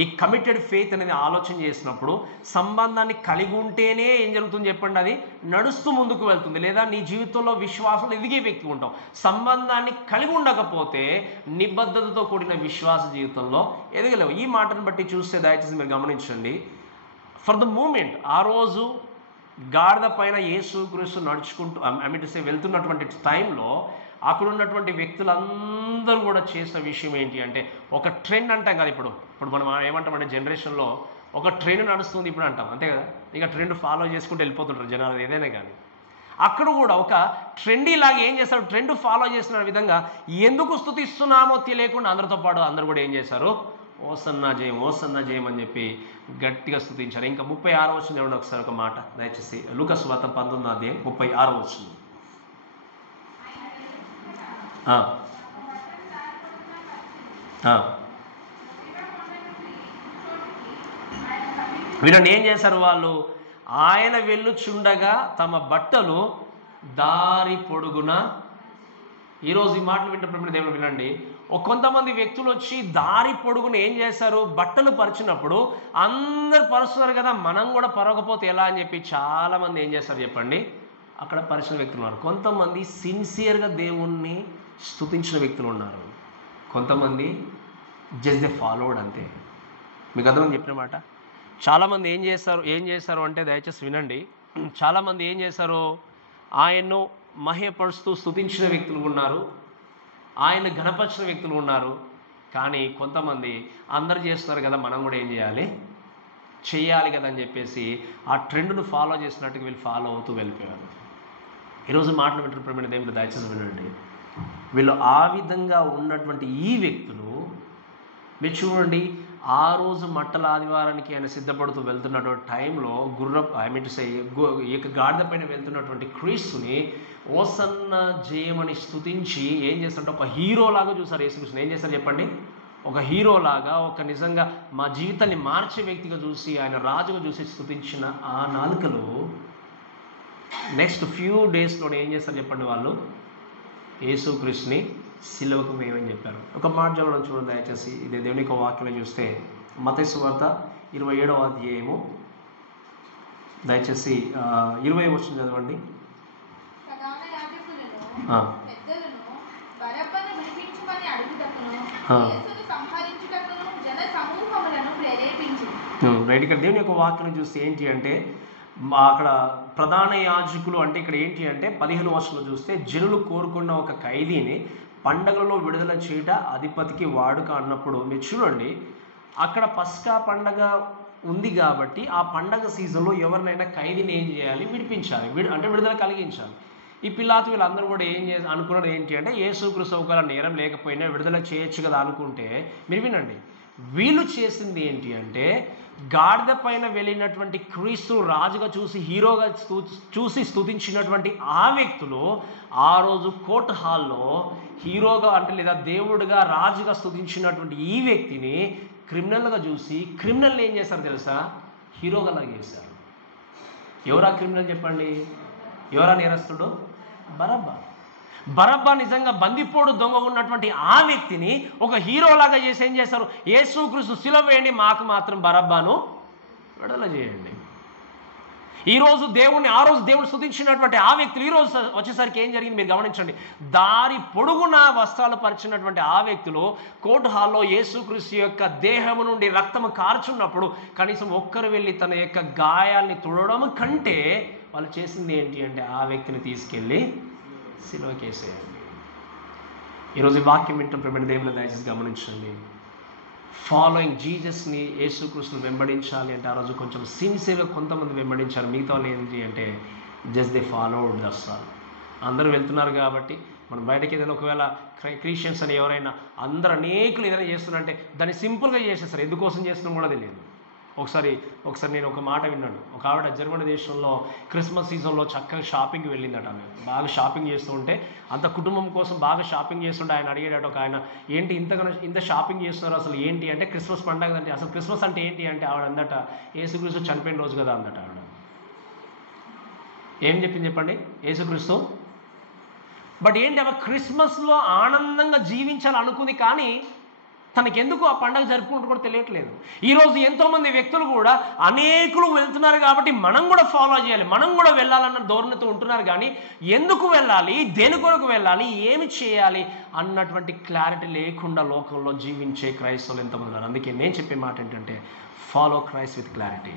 ఈ కమిటెడ్ ఫెయిత్ అనేది ఆలోచన చేసినప్పుడు సంబంధాన్ని కలిగి ఉంటేనే ఏం జరుగుతుంది చెప్పండి? అది నడుస్తూ ముందుకు వెళ్తుంది. లేదా నీ జీవితంలో విశ్వాసం ఎదిగే వ్యక్తి ఉంటావు. సంబంధాన్ని కలిగి ఉండకపోతే నిబద్ధతతో కూడిన విశ్వాస జీవితంలో ఎదగలేవు. ఈ మాటను బట్టి చూస్తే దయచేసి మీరు గమనించండి. ఫర్ ద మూమెంట్ ఆ రోజు గాడిద పైన యేసుక్రీస్తు నడుచుకుంటూ వెళ్తున్నటువంటి టైంలో అక్కడ ఉన్నటువంటి వ్యక్తులందరూ కూడా చేసిన విషయం ఏంటి అంటే, ఒక ట్రెండ్ అంటాం కదా. ఇప్పుడు మనం ఏమంటామంటే, జనరేషన్లో ఒక ట్రెండ్ నడుస్తుంది ఇప్పుడు అంటాం, అంతే కదా. ఇక ట్రెండ్ ఫాలో చేసుకుంటూ వెళ్ళిపోతుంటారు జనాలు ఏదైనా కానీ. అక్కడ కూడా ఒక ట్రెండీ లాగా ఏం చేస్తారు? ట్రెండ్ ఫాలో చేస్తున్న విధంగా ఎందుకు స్తుతిస్తున్నామో తెలియకుండా అందరితో పాటు అందరూ కూడా ఏం చేశారు? ఓసన్నా జయం అని చెప్పి గట్టిగా స్తుతించారు. ఇంకా 36వ వచనం చూడండి ఒకసారి ఒక మాట దయచేసి. లూకా సువార్త 19వ అధ్యాయం 36వ వచనం. వీళ్ళని ఏం చేశారు? వాళ్ళు ఆయన వెళ్ళుచుండగా తమ బట్టలు దారి పొడుగున. ఈరోజు ఈ మాటలు వింటున్నప్పుడు దేవుడు వినండి, కొంతమంది వ్యక్తులు వచ్చి దారి పొడుగున ఏం చేశారు? బట్టలు పరిచినప్పుడు అందరు పరుస్తున్నారు కదా, మనం కూడా పరగపోతే ఎలా అని చెప్పి చాలామంది ఏం చేస్తారు చెప్పండి? అక్కడ పరిచిన వ్యక్తులు ఉన్నారు. కొంతమంది సిన్సియర్గా దేవుణ్ణి స్తుతించిన వ్యక్తులు ఉన్నారు, కొంతమంది జస్ట్ దే ఫాలోడ్ అంతే. మీకు అర్థం చెప్పిన మాట. చాలామంది ఏం చేశారు అంటే దయచేసి వినండి. చాలామంది ఏం చేశారు? ఆయన్ను మహ్యపరుస్తూ స్తుతించిన వ్యక్తులు ఉన్నారు, ఆయన ఘనపరిచిన వ్యక్తులు ఉన్నారు. కానీ కొంతమంది అందరు చేస్తున్నారు కదా, మనం కూడా ఏం చేయాలి కదా అని చెప్పేసి ఆ ట్రెండ్ను ఫాలో చేసినట్టుగా వీళ్ళు ఫాలో అవుతూ వెళ్ళిపోయారు. ఈరోజు మాటలు వింటున్న దేవుడు దయచేసి వినండి. వీళ్ళు ఆ విధంగా ఉన్నటువంటి ఈ వ్యక్తులు మీరు చూడండి, ఆ రోజు మట్టల ఆదివారానికి ఆయన సిద్ధపడుతూ వెళ్తున్నటువంటి టైంలో ఈ యొక్క గాడిద పైన వెళ్తున్నటువంటి క్రీస్తుని ఓసన్న జయమని స్తుతించి ఏం చేస్తారంటే ఒక హీరోలాగా చూసారు యేసుక్రీస్తుని. ఏం చేస్తారు చెప్పండి? ఒక హీరోలాగా, ఒక నిజంగా మా జీవితాన్ని మార్చే వ్యక్తిగా చూసి, ఆయన రాజుగా చూసి స్తుతించిన ఆ నాలుకలు నెక్స్ట్ ఫ్యూ డేస్లో ఏం చేస్తారు చెప్పండి, వాళ్ళు యేసుక్రీస్తుని సిలువకు వేయమని చెప్పారు. ఒక మాట చదవడం చూడండి దయచేసి. ఇదే దేవుని యొక్క వాక్యంలో చూస్తే మత్తయి సువార్త 27వ అధ్యాయము దయచేసి 20వ వచనం చదవండి. రైట్. ఇక్కడ దేవుని యొక్క వాక్యం చూస్తే ఏంటి అంటే అక్కడ ప్రధాన యాజకులు అంటే ఇక్కడ ఏంటి అంటే 15 వర్షంలో చూస్తే జనులు కోరుకున్న ఒక ఖైదీని పండగలలో విడుదల చేయట అధిపతికి వాడుక అన్నప్పుడు మీరు చూడండి, అక్కడ పస్కా పండగ ఉంది కాబట్టి ఆ పండగ సీజన్లో ఎవరినైనా ఖైదీని ఏం చేయాలి, విడిపించాలి, అంటే విడుదల కలిగించాలి. ఈ పిలాతు వీళ్ళందరూ కూడా ఏం అనుకున్నది ఏంటి అంటే యేసుక్రీస్తు ఒకవేళ నేరం లేకపోయినా విడుదల చేయొచ్చు కదా అనుకుంటే, మీరు వినండి, వీళ్ళు చేసింది ఏంటి అంటే గాడిద పైన వెళ్ళినటువంటి క్రీస్తు రాజుగా చూసి హీరోగా చూసి స్తుతించినటువంటి ఆ వ్యక్తులు ఆ రోజు కోర్ట్ హాల్లో హీరోగా అంటే లేదా దేవుడిగా రాజుగా స్తుతించినటువంటి ఈ వ్యక్తిని క్రిమినల్గా చూసి క్రిమినల్ని ఏం చేశారు తెలుసా, హీరోగా లాగా చేశారు. ఎవరా క్రిమినల్ చెప్పండి, ఎవరా నేరస్తుడు? బరబ్బా. బరబ్బా నిజంగా బందిపోడు దొంగ ఉన్నటువంటి ఆ వ్యక్తిని ఒక హీరోలాగా చేసి ఏం చేశారు, యేసుక్రీస్తు సిలువ వేయండి, మాకు మాత్రం బరబ్బాను విడుదల చేయండి. ఈరోజు ఆ రోజు దేవుడు స్తుతించినటువంటి ఆ వ్యక్తులు ఈరోజు వచ్చేసరికి ఏం జరిగింది మీరు గమనించండి. దారి పొడుగున వస్త్రాలు పరిచినటువంటి ఆ వ్యక్తులు కోర్టు హాల్లో యేసుక్రీస్తు యొక్క దేహము నుండి రక్తము కార్చున్నప్పుడు కనీసం ఒక్కరు వెళ్ళి తన యొక్క గాయాల్ని తుడవడం కంటే వాళ్ళు చేసింది ఏంటి అంటే ఆ వ్యక్తిని తీసుకెళ్ళి సిలువకేసేయండి. ఈరోజు ఈ వాక్యం వింటున్న దేవుని దయచేసి గమనించండి. ఫాలోయింగ్ జీసస్ని, యేసుక్రీస్తుని వెంబడించాలి అంటే ఆ రోజు కొంచెం సిన్సియర్గా కొంతమంది వెంబడించారు. మిగతా వాళ్ళు ఏంటి అంటే just they followed that's all. అందరూ వెళ్తున్నారు కాబట్టి మనం బయటకి ఏదైనా ఒకవేళ క్రిస్టియన్స్ అని ఎవరైనా అందరూ అనేకులు ఏదైనా చేస్తున్నారంటే దాన్ని సింపుల్గా చేసేస్తారు, ఎందుకోసం చేస్తున్నాం కూడా తెలియదు. ఒకసారి నేను ఒక మాట విన్నాను. ఒక ఆవిడ జర్మనీ దేశంలో క్రిస్మస్ సీజన్లో చక్కగా షాపింగ్కి వెళ్ళిందట. ఆమె బాగా షాపింగ్ చేస్తూ ఉంటే అంత కుటుంబం కోసం బాగా షాపింగ్ చేస్తుంటే ఆయన అడిగాడట ఒక ఆయన, ఏంటి ఇంత షాపింగ్ చేస్తున్నారు అసలు ఏంటి అంటే, క్రిస్మస్ పండుగ అంటే. అసలు క్రిస్మస్ అంటే ఏంటి అంటే ఆవిడ అందట యేసుక్రీస్తు చనిపోయిన రోజు కదా అందట. ఆవిడ ఏం చెప్పింది చెప్పండి, యేసుక్రీస్తు. బట్ ఏంటి ఆమె క్రిస్మస్లో ఆనందంగా జీవించాలనుకుంది, కానీ తనకెందుకు ఆ పండుగ జరుపుకుంటూ కూడా తెలియట్లేదు. ఈరోజు ఎంతోమంది వ్యక్తులు కూడా అనేకులు వెళ్తున్నారు కాబట్టి మనం కూడా ఫాలో చేయాలి, మనం కూడా వెళ్ళాలన్న ధోరణితో ఉంటున్నారు. కానీ ఎందుకు వెళ్ళాలి, దేని కొరకు వెళ్ళాలి, ఏమి చేయాలి అన్నటువంటి క్లారిటీ లేకుండా లోకంలో జీవించే క్రైస్తవులు ఎంతమంది ఉన్నారు. అందుకే నేను చెప్పే మాట ఏంటంటే follow Christ with clarity,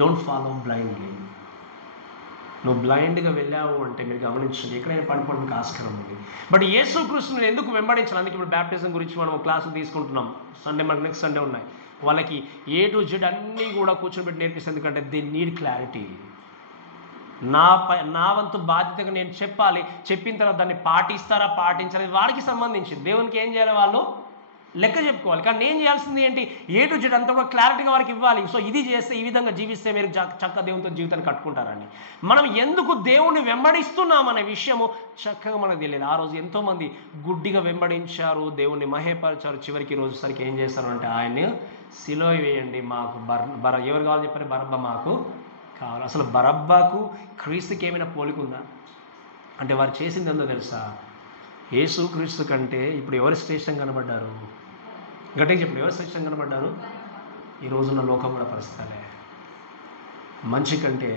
don't follow blindly. నువ్వు బ్లైండ్గా వెళ్ళావు అంటే మీరు గమనించండి ఎక్కడైనా పడిపోవడానికి ఆస్కారం ఉంది. బట్ యేసుక్రీస్తుని ఎందుకు వెంబడించాలి? అందుకే ఇప్పుడు బ్యాప్టిజం గురించి మనం క్లాసులు తీసుకుంటున్నాం. సండే మనకు నెక్స్ట్ సండే ఉన్నాయి. వాళ్ళకి A to Z అన్నీ కూడా కూర్చోబెట్టి నేర్పిస్తుంది. ఎందుకంటే దే నీడ్ క్లారిటీ. నా వంతు బాధ్యతగా నేను చెప్పాలి, చెప్పిన తర్వాత దాన్ని పాటించాలి, వాడికి సంబంధించింది. దేవునికి ఏం చేయాలి, వాళ్ళు లెక్క చెప్పుకోవాలి. కానీ నేను చేయాల్సింది ఏంటి, A to Z అంతా కూడా క్లారిటీగా వారికి ఇవ్వాలి. సో ఇది చేస్తే, ఈ విధంగా జీవిస్తే మీరు చక్కగా దేవునితో జీవితాన్ని కట్టుకుంటారండి. మనం ఎందుకు దేవుణ్ణి వెంబడిస్తున్నాం అనే విషయము చక్కగా మనకు తెలియదు. ఆ రోజు ఎంతోమంది గుడ్డిగా వెంబడించారు, దేవుణ్ణి మహేపరిచారు. చివరికి రోజు సరికి ఏం చేస్తారు అంటే ఆయన్ని సిలువ వేయండి, మాకు ఎవరు కావాలి చెప్పారు, బరబ్బా మాకు కావాలి. అసలు బరబ్బాకు క్రీస్తుకి ఏమైనా పోలికుందా అంటే వారు చేసింది ఎంతో తెలుసా, యేసుక్రీస్తు కంటే ఇప్పుడు ఎవరు శ్రేష్టంగా కనబడ్డారు? గట్టిగా చెప్పండి, ఎవరు శ్రేష్టంగా కనబడ్డారు? ఈ రోజున్న లోకం కూడా పరిస్థితులే. మంచి కంటే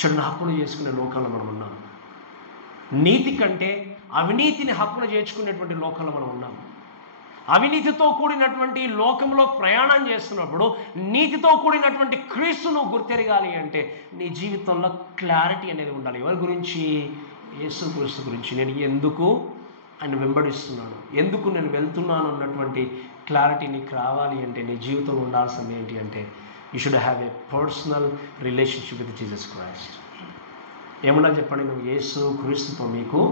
చెడుని హక్కును చేసుకునే లోకంలో మనం ఉన్నాం. నీతి కంటే అవినీతిని హక్కును చేర్చుకునేటువంటి లోకంలో మనం ఉన్నాం. అవినీతితో కూడినటువంటి లోకంలో ప్రయాణం చేస్తున్నప్పుడు నీతితో కూడినటువంటి క్రీస్తును గుర్తెరగాలి అంటే నీ జీవితంలో క్లారిటీ అనేది ఉండాలి. ఎవరి గురించి? యేసుక్రీస్తు గురించి. నేను ఎందుకు ఆయన వెంబడిస్తున్నాను, ఎందుకు నేను వెళ్తున్నాను అన్నటువంటి క్లారిటీ నీకు రావాలి అంటే నీ జీవితంలో ఉండాల్సింది ఏంటి అంటే you should have a personal relationship with Jesus Christ. ఏమన్నా చెప్పండి, నువ్వు యేసుక్రీస్తుతో మీకు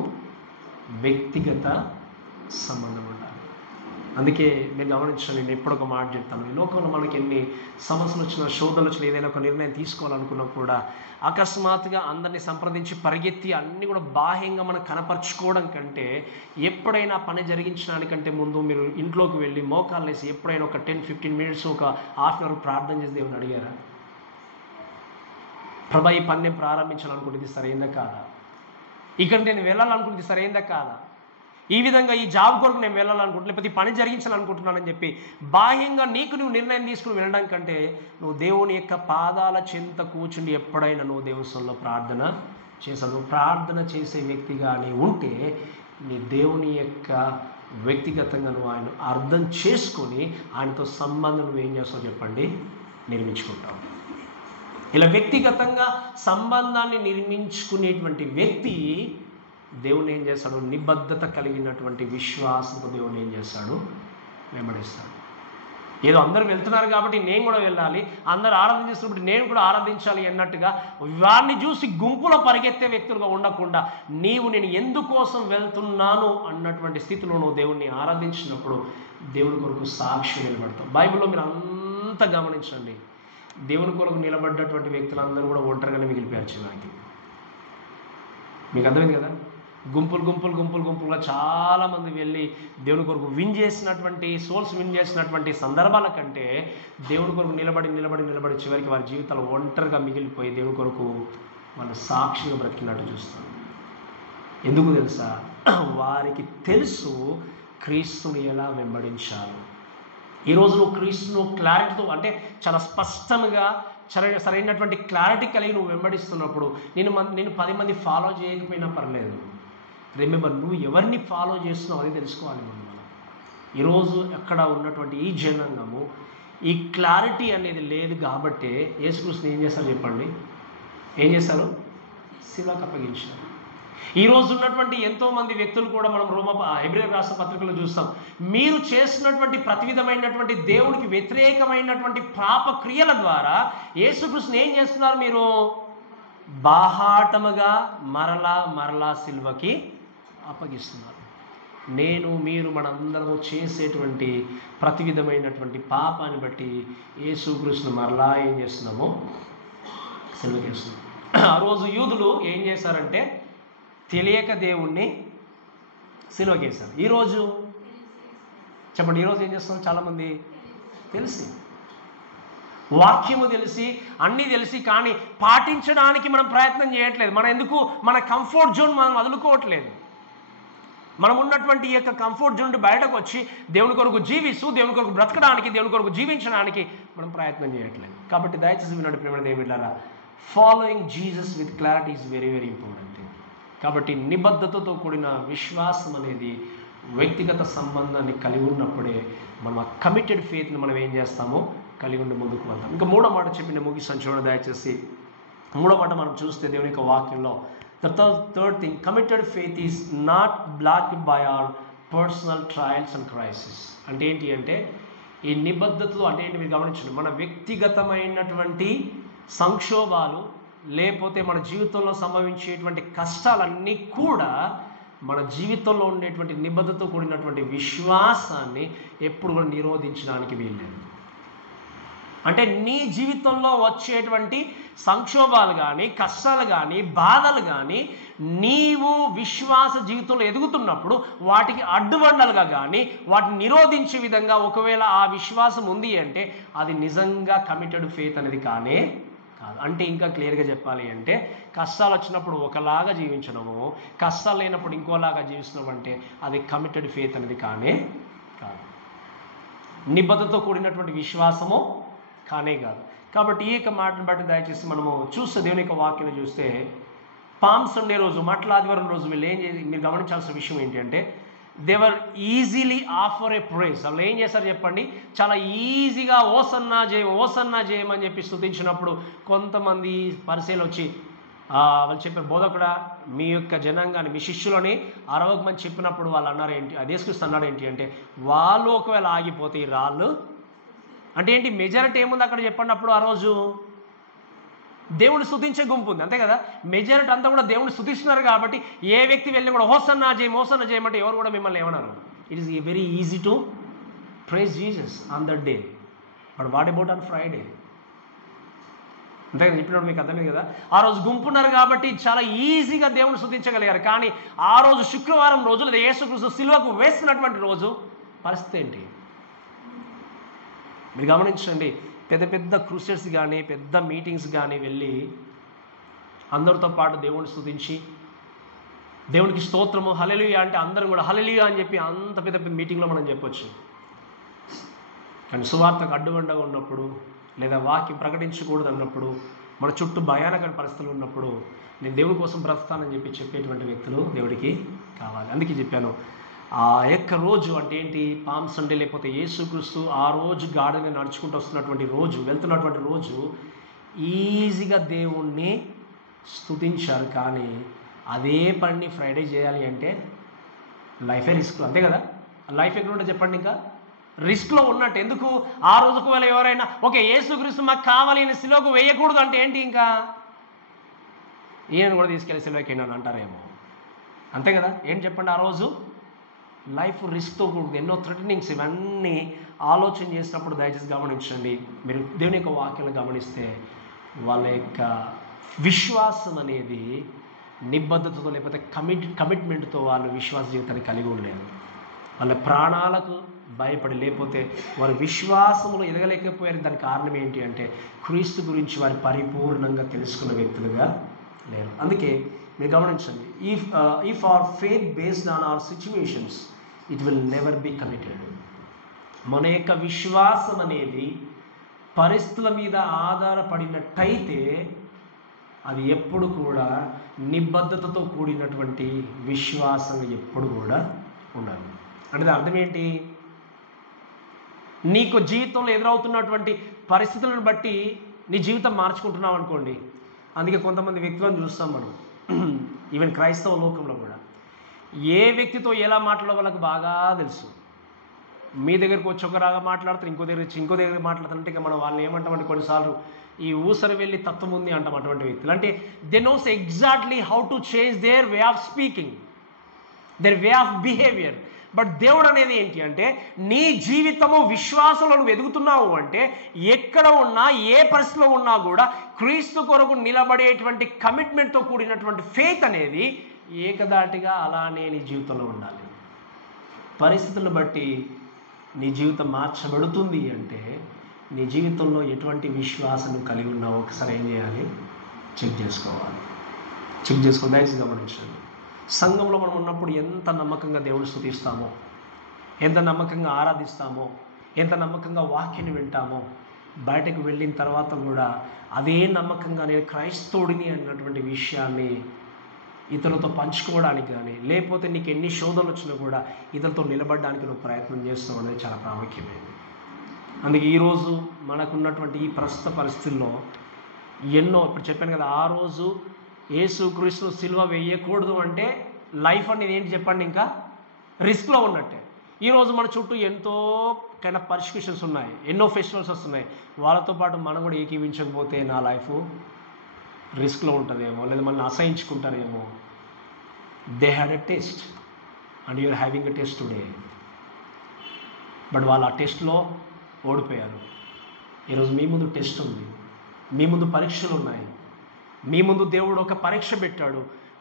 వ్యక్తిగత సంబంధం ఉండాలి. అందుకే నేను గమనించాను, నేను ఎప్పుడు ఒక మాట చెప్తాను, ఈ లోకంలో మనకి ఎన్ని సమస్యలు వచ్చినా, శోధనలు వచ్చినా, ఏదైనా ఒక నిర్ణయం తీసుకోవాలనుకున్నా కూడా అకస్మాత్తుగా అందరినీ సంప్రదించి పరిగెత్తి అన్నీ కూడా బాహ్యంగా మనం కనపరుచుకోవడం కంటే ఎప్పుడైనా పని జరిగించడానికంటే ముందు మీరు ఇంట్లోకి వెళ్ళి మోకాళ్ళు వేసి ఎప్పుడైనా ఒక 10-15 minutes ఒక హాఫ్ అన్ అవర్ ప్రార్థన చేసి దేవుని అడిగారా? ప్రభా ఈ పని నేను ప్రారంభించాలనుకుంటే ఇది సరైందా కాదా, ఇక్కడ నేను వెళ్ళాలనుకుంటే ఇది సరైందా కాదా, ఈ విధంగా ఈ జాబ్ కొరకు నేను వెళ్ళాలనుకుంటున్నా, లేకపోతే ఈ పని జరిగించాలనుకుంటున్నానని చెప్పి బాహ్యంగా నీకు నువ్వు నిర్ణయం తీసుకుని వెళ్ళడం కంటే నువ్వు దేవుని యొక్క పాదాల చెంత కూర్చుండి ఎప్పుడైనా నువ్వు దేవుని సన్నిధిలో ప్రార్థన చేసావు. నువ్వు ప్రార్థన చేసే వ్యక్తిగా నీవు ఉంటే నీ దేవుని యొక్క వ్యక్తిగతంగా నువ్వు ఆయన అర్థం చేసుకొని ఆయనతో సంబంధం నువ్వు ఏం చేస్తావు చెప్పండి, నిర్మించుకుంటావు. ఇలా వ్యక్తిగతంగా సంబంధాన్ని నిర్మించుకునేటువంటి వ్యక్తి దేవుని ఏం చేస్తాడు, నిబద్ధత కలిగినటువంటి విశ్వాసంతో దేవుని ఏం చేస్తాడు, వెంబడిస్తాడు. ఏదో అందరూ వెళ్తున్నారు కాబట్టి నేను కూడా వెళ్ళాలి, అందరూ ఆరాధన చేస్తున్నప్పుడు నేను కూడా ఆరాధించాలి అన్నట్టుగా వారిని చూసి గుంపులో పరిగెత్తే వ్యక్తులుగా ఉండకుండా నేను ఎందుకోసం వెళ్తున్నాను అన్నటువంటి స్థితిలో నువ్వు దేవుణ్ణి ఆరాధించినప్పుడు దేవుని కొరకు సాక్షి నిలబడతావు. బైబిల్లో మీరు అంతా గమనించండి, దేవుని కొరకు నిలబడ్డటువంటి వ్యక్తులందరూ కూడా ఒంటరిగానే మిగిలిపోయారు చివరికి. మీకు అర్థమైంది కదా, గుంపులుగా చాలామంది వెళ్ళి దేవుని కొరకు సోల్స్ విన్ చేసినటువంటి సందర్భాల కంటే దేవుని కొరకు నిలబడి చివరికి వారి జీవితాలు ఒంటరిగా మిగిలిపోయి దేవుని కొరకు వాళ్ళు సాక్షిగా బ్రతికినట్టు చూస్తాం. ఎందుకు తెలుసా, వారికి తెలుసు క్రీస్తుని ఎలా వెంబడించాలి. ఈరోజు నువ్వు క్రీస్తును క్లారిటీతో, అంటే చాలా స్పష్టంగా సరైనటువంటి క్లారిటీ కలిగి నువ్వు వెంబడిస్తున్నప్పుడు నేను 10 మంది ఫాలో చేయకపోయినా పర్లేదు. రిమెంబర్, నువ్వు ఎవరిని ఫాలో చేస్తున్నావు అది తెలుసుకోవాలి. మనం ఈరోజు ఎక్కడ ఉన్నటువంటి ఈ జనాంగము ఈ క్లారిటీ అనేది లేదు కాబట్టి యేసుక్రీస్తుని ఏం చేస్తారు చెప్పండి, ఏం చేశారు, శిలువకు అప్పగించారు. ఈరోజు ఉన్నటువంటి ఎంతోమంది వ్యక్తులు కూడా మనం హెబ్రేయులకు రాసిన పత్రికలో చూస్తాం, మీరు చేస్తున్నటువంటి ప్రతి విధమైనటువంటి దేవునికి వ్యతిరేకమైనటువంటి పాప క్రియల ద్వారా యేసుక్రీస్తుని ఏం చేస్తున్నారు, మీరు బాహాటముగా మరలా సిలువకి అప్పగిస్తున్నారు. మీరు మనందరము చేసేటువంటి ప్రతి విధమైనటువంటి పాపాన్ని బట్టి యేసుక్రీస్తుని మరలా ఏం చేస్తున్నామో సిలువకి వేస్తున్నాం. ఆ రోజు యూదులు ఏం చేశారంటే తెలియక దేవుణ్ణి సిలువకేశారు. ఈరోజు చెప్పండి, ఈరోజు ఏం చేస్తున్నాం, చాలామంది తెలిసి వాక్యము తెలిసి అన్నీ తెలిసి కానీ పాటించడానికి మనం ప్రయత్నం చేయట్లేదు. మన కంఫర్ట్ జోన్ మనం వదులుకోవట్లేదు. మనం ఉన్నటువంటి ఈ యొక్క కంఫర్ట్ జోన్ బయటకు వచ్చి దేవుని కొరకు జీవిస్తూ దేవుని కొరకు బ్రతకడానికి, దేవుని కొరకు జీవించడానికి మనం ప్రయత్నం చేయట్లేదు. కాబట్టి దయచేసి వినండి ప్రేమ దేవులారా, following Jesus with clarity is very very important. కాబట్టి నిబద్ధతతో కూడిన విశ్వాసం అనేది వ్యక్తిగత సంబంధాన్ని కలిగి ఉన్నప్పుడే మనం ఆ కమిటెడ్ ఫెయిత్ని మనం ఏం చేస్తామో కలిగి ఉండి ముందుకు వెళ్తాం. ఇంకా 3వ మాట చెప్పి నేను ముగిస్తాను చూడండి దయచేసి. 3వ మాట మనం చూస్తే దేవుని యొక్క వాక్యంలో the third thing, committed faith is not blocked by our personal trials and crisis. అంటే ఏంటి అంటే ఈ నిబద్ధతతో అంటే ఏంటి మీరు గమనించండి, మన వ్యక్తిగతమైనటువంటి సంక్షోభాలు లేకపోతే మన జీవితంలో సంభవించేటువంటి కష్టాలన్నీ కూడా మన జీవితంలో ఉండేటువంటి నిబద్ధతతో కూడినటువంటి విశ్వాసాన్ని ఎప్పుడు కూడా నిరోధించడానికి వీల్లేదు. అంటే నీ జీవితంలో వచ్చేటువంటి సంక్షోభాలు కానీ కష్టాలు కానీ బాధలు కానీ నీవు విశ్వాస జీవితంలో ఎదుగుతున్నప్పుడు వాటికి అడ్డుబండలుగా కానీ వాటిని నిరోధించే విధంగా ఒకవేళ ఆ విశ్వాసం ఉంది అంటే అది నిజంగా కమిటెడ్ ఫెయిత్ అనేది కానే కాదు. అంటే ఇంకా క్లియర్గా చెప్పాలి అంటే కష్టాలు వచ్చినప్పుడు ఒకలాగా జీవించడము, కష్టాలు లేనప్పుడు ఇంకోలాగా జీవిస్తున్నాం అంటే అది కమిటెడ్ ఫెయిత్ అనేది కానే కాదు. నిబద్ధతతో కూడినటువంటి విశ్వాసము కానే కాదు. కాబట్టి ఈ యొక్క మాటను బట్టి దయచేసి మనము చూస్తే దేవుని యొక్క వాక్యం చూస్తే పామ్ సండే రోజు, మట్ల ఆదివారం రోజు మీరు గమనించాల్సిన విషయం ఏంటి అంటే దేవర్ ఈజీలీ ఆఫర్ ఏ ప్రైజ్. వాళ్ళు ఏం చేస్తారు చెప్పండి, చాలా ఈజీగా ఓసన్నా చేయమని చెప్పి స్తుతించినప్పుడు కొంతమంది పరిశీలన వచ్చి వాళ్ళు చెప్పారు, బోధకుడా మీ యొక్క జనాంగాన్ని మీ శిష్యులని 60 మంది చెప్పినప్పుడు వాళ్ళు అన్నారు ఏంటి, అది యేసుక్రీస్తు అన్నాడు ఏంటి అంటే వాళ్ళు ఒకవేళ ఆగిపోతే ఈ రాళ్ళు అంటే ఏంటి, మెజారిటీ ఏముంది అక్కడ చెప్పండి. అప్పుడు ఆ రోజు దేవుని స్తుతించే గుంపు ఉంది అంతే కదా, మెజారిటీ అంతా కూడా దేవుని స్తుతిస్తున్నారు కాబట్టి ఏ వ్యక్తి వెళ్ళి కూడా హోసన్నా చేయమంటే ఎవరు కూడా మిమ్మల్ని ఏమన్నారు. It is very easy to praise Jesus on that day, but what about on Friday? అంతే కదా చెప్పినప్పుడు మీకు అర్థమే కదా. ఆ రోజు గుంపున్నారు కాబట్టి చాలా ఈజీగా దేవుని స్తుతించగలిగారు. కానీ ఆ రోజు శుక్రవారం రోజు లేదా యేసుక్రీస్తు సిలువకు వేస్తున్నటువంటి రోజు పరిస్థితి ఏంటి మీరు గమనించండి. పెద్ద పెద్ద క్రూసెడ్స్ కానీ పెద్ద మీటింగ్స్ కానీ వెళ్ళి అందరితో పాటు దేవుని స్తుతించి దేవునికి స్తోత్రము హల్లెలూయా అంటే అందరం కూడా హల్లెలూయా అని చెప్పి అంత పెద్ద పెద్ద మీటింగ్లో మనం చెప్పొచ్చు. కానీ సువార్తకు అడ్డుగండగా ఉన్నప్పుడు లేదా వాక్యం ప్రకటించకూడదు అన్నప్పుడు మన చుట్టూ భయానకర పరిస్థితులు ఉన్నప్పుడు నేను దేవుడి కోసం బ్రతుకుతానని చెప్పేటువంటి వ్యక్తులు దేవుడికి కావాలి. అందుకే చెప్పాను ఆ యొక్క రోజు అంటే ఏంటి, పామ్ సండే లేకపోతే యేసుక్రీస్తు ఆ రోజు గాడిని నడుచుకుంటూ వస్తున్నటువంటి రోజు, వెళ్తున్నటువంటి రోజు ఈజీగా దేవుణ్ణి స్తుతించారు. కానీ అదే పని ఫ్రైడే చేయాలి అంటే లైఫే రిస్క్లో, అంతే కదా. లైఫ్ ఎక్కడ ఉంటే చెప్పండి, ఇంకా రిస్క్లో ఉన్నట్టు. ఎందుకు ఆ రోజుకు వేళ ఎవరైనా ఓకే యేసుక్రీస్తు మాకు కావాలి అని సిలువకు వేయకూడదు అంటే ఏంటి, ఇంకా ఈయన కూడా తీసుకెళ్ళి సిలువకి అని అంటారేమో, అంతే కదా. ఏంటి చెప్పండి, ఆ రోజు లైఫ్ రిస్క్తో కూడదు. ఎన్నో థ్రెటనింగ్స్ ఇవన్నీ ఆలోచన చేసినప్పుడు దయచేసి గమనించండి. మీరు దేవుని యొక్క వాక్యాలను గమనిస్తే వాళ్ళ యొక్క విశ్వాసం అనేది నిబద్ధతతో లేకపోతే కమిట్మెంట్తో వాళ్ళు విశ్వాస జీవితాన్ని కలిగి ఉండలేదు. వాళ్ళ ప్రాణాలకు భయపడి లేకపోతే వారి విశ్వాసములో ఎదగలేకపోయారు. దానికి కారణం ఏంటి అంటే క్రీస్తు గురించి వారు పరిపూర్ణంగా తెలుసుకున్న వ్యక్తులుగా లేరు. అందుకే మీరు గమనించండి, if our faith based on our situations it will never be committed. మన యొక్క విశ్వాసం అనేది పరిస్థితుల మీద ఆధారపడినట్టయితే అది ఎప్పుడు కూడా నిబద్ధతతో కూడినటువంటి విశ్వాసం ఎప్పుడు కూడా ఉండాలి. అంటే అర్థం ఏంటి, నీకు జీవితంలో ఎదురవుతున్నటువంటి పరిస్థితులను బట్టి నీ జీవితం మార్చుకుంటున్నావు అనుకోండి. అందుకే కొంతమంది వ్యక్తులను చూస్తాం మనం, ఈవెన్ క్రైస్తవ లోకంలో కూడా ఏ వ్యక్తితో ఎలా మాట్లాడో వాళ్ళకి బాగా తెలుసు. మీ దగ్గరకు వచ్చి ఒకలాగా మాట్లాడతారు, ఇంకో దగ్గర వచ్చి ఇంకో దగ్గర మాట్లాడతారంటే ఇక మనం వాళ్ళని ఏమంటామంటే కొన్నిసార్లు ఈ ఊసరి వెళ్ళి తత్వం ఉంది అంటాం అటువంటి వ్యక్తులు. అంటే they knows exactly how to change their way of speaking, there way of behaviour. But దేవుడు అనేది ఏంటి అంటే నీ జీవితము విశ్వాసంలో నువ్వు ఎదుగుతున్నావు అంటే ఎక్కడ ఉన్నా ఏ పరిస్థితిలో ఉన్నా కూడా క్రీస్తు కొరకు నిలబడేటువంటి కమిట్మెంట్తో కూడినటువంటి ఫెయిత్ అనేది ఏకదాటిగా అలానే నీ జీవితంలో ఉండాలి. పరిస్థితులను బట్టి నీ జీవితం మార్చబడుతుంది అంటే నీ జీవితంలో ఎటువంటి విశ్వాసం కలిగి ఉన్నావో ఒకసారి ఏం చేయాలి, చెక్ చేసుకోవాలి. చెక్ చేసుకోవాలి. దయచేసి గమనించండి. సంఘంలో మనం ఉన్నప్పుడు ఎంత నమ్మకంగా దేవుని స్తుతిస్తామో, ఎంత నమ్మకంగా ఆరాధిస్తామో, ఎంత నమ్మకంగా వాక్యాన్ని వింటామో, బయటకు వెళ్ళిన తర్వాత కూడా అదే నమ్మకంగా నేను క్రైస్తవుడిని అన్నటువంటి విషయాన్ని ఇతరులతో పంచుకోవడానికి కానీ లేకపోతే నీకు ఎన్ని శోధనలు వచ్చినా కూడా ఇతరులతో నిలబడడానికి నువ్వు ప్రయత్నం చేస్తావు అనేది చాలా ప్రాముఖ్యమైనది. అందుకే ఈరోజు మనకున్నటువంటి ఈ ప్రస్తుత పరిస్థితుల్లో ఎన్నో, ఇప్పుడు చెప్పాను కదా, ఆ రోజు యేసుక్రీస్తు సిలువ వేయకూడదు అంటే లైఫ్ అనేది ఏంటి చెప్పండి, ఇంకా రిస్క్లో ఉన్నట్టే. ఈరోజు మన చుట్టూ ఎంతో కైండ్ ఆఫ్ పర్సిక్యూషన్స్ ఉన్నాయి, ఎన్నో ఫెస్టివల్స్ వస్తున్నాయి. వాళ్ళతో పాటు మనం కూడా ఏకీవించకపోతే నా లైఫ్ రిస్క్లో ఉంటుందేమో, లేదా మనల్ని అసహించుకుంటారేమో. They had a test and you're having a test today. But వాళ్ళు ఆ టెస్ట్లో ఓడిపోయారు. ఈరోజు మీ ముందు టెస్ట్ ఉంది, మీ ముందు పరీక్షలు ఉన్నాయి, మీ ముందు దేవుడు ఒక పరీక్ష పెట్టాడు,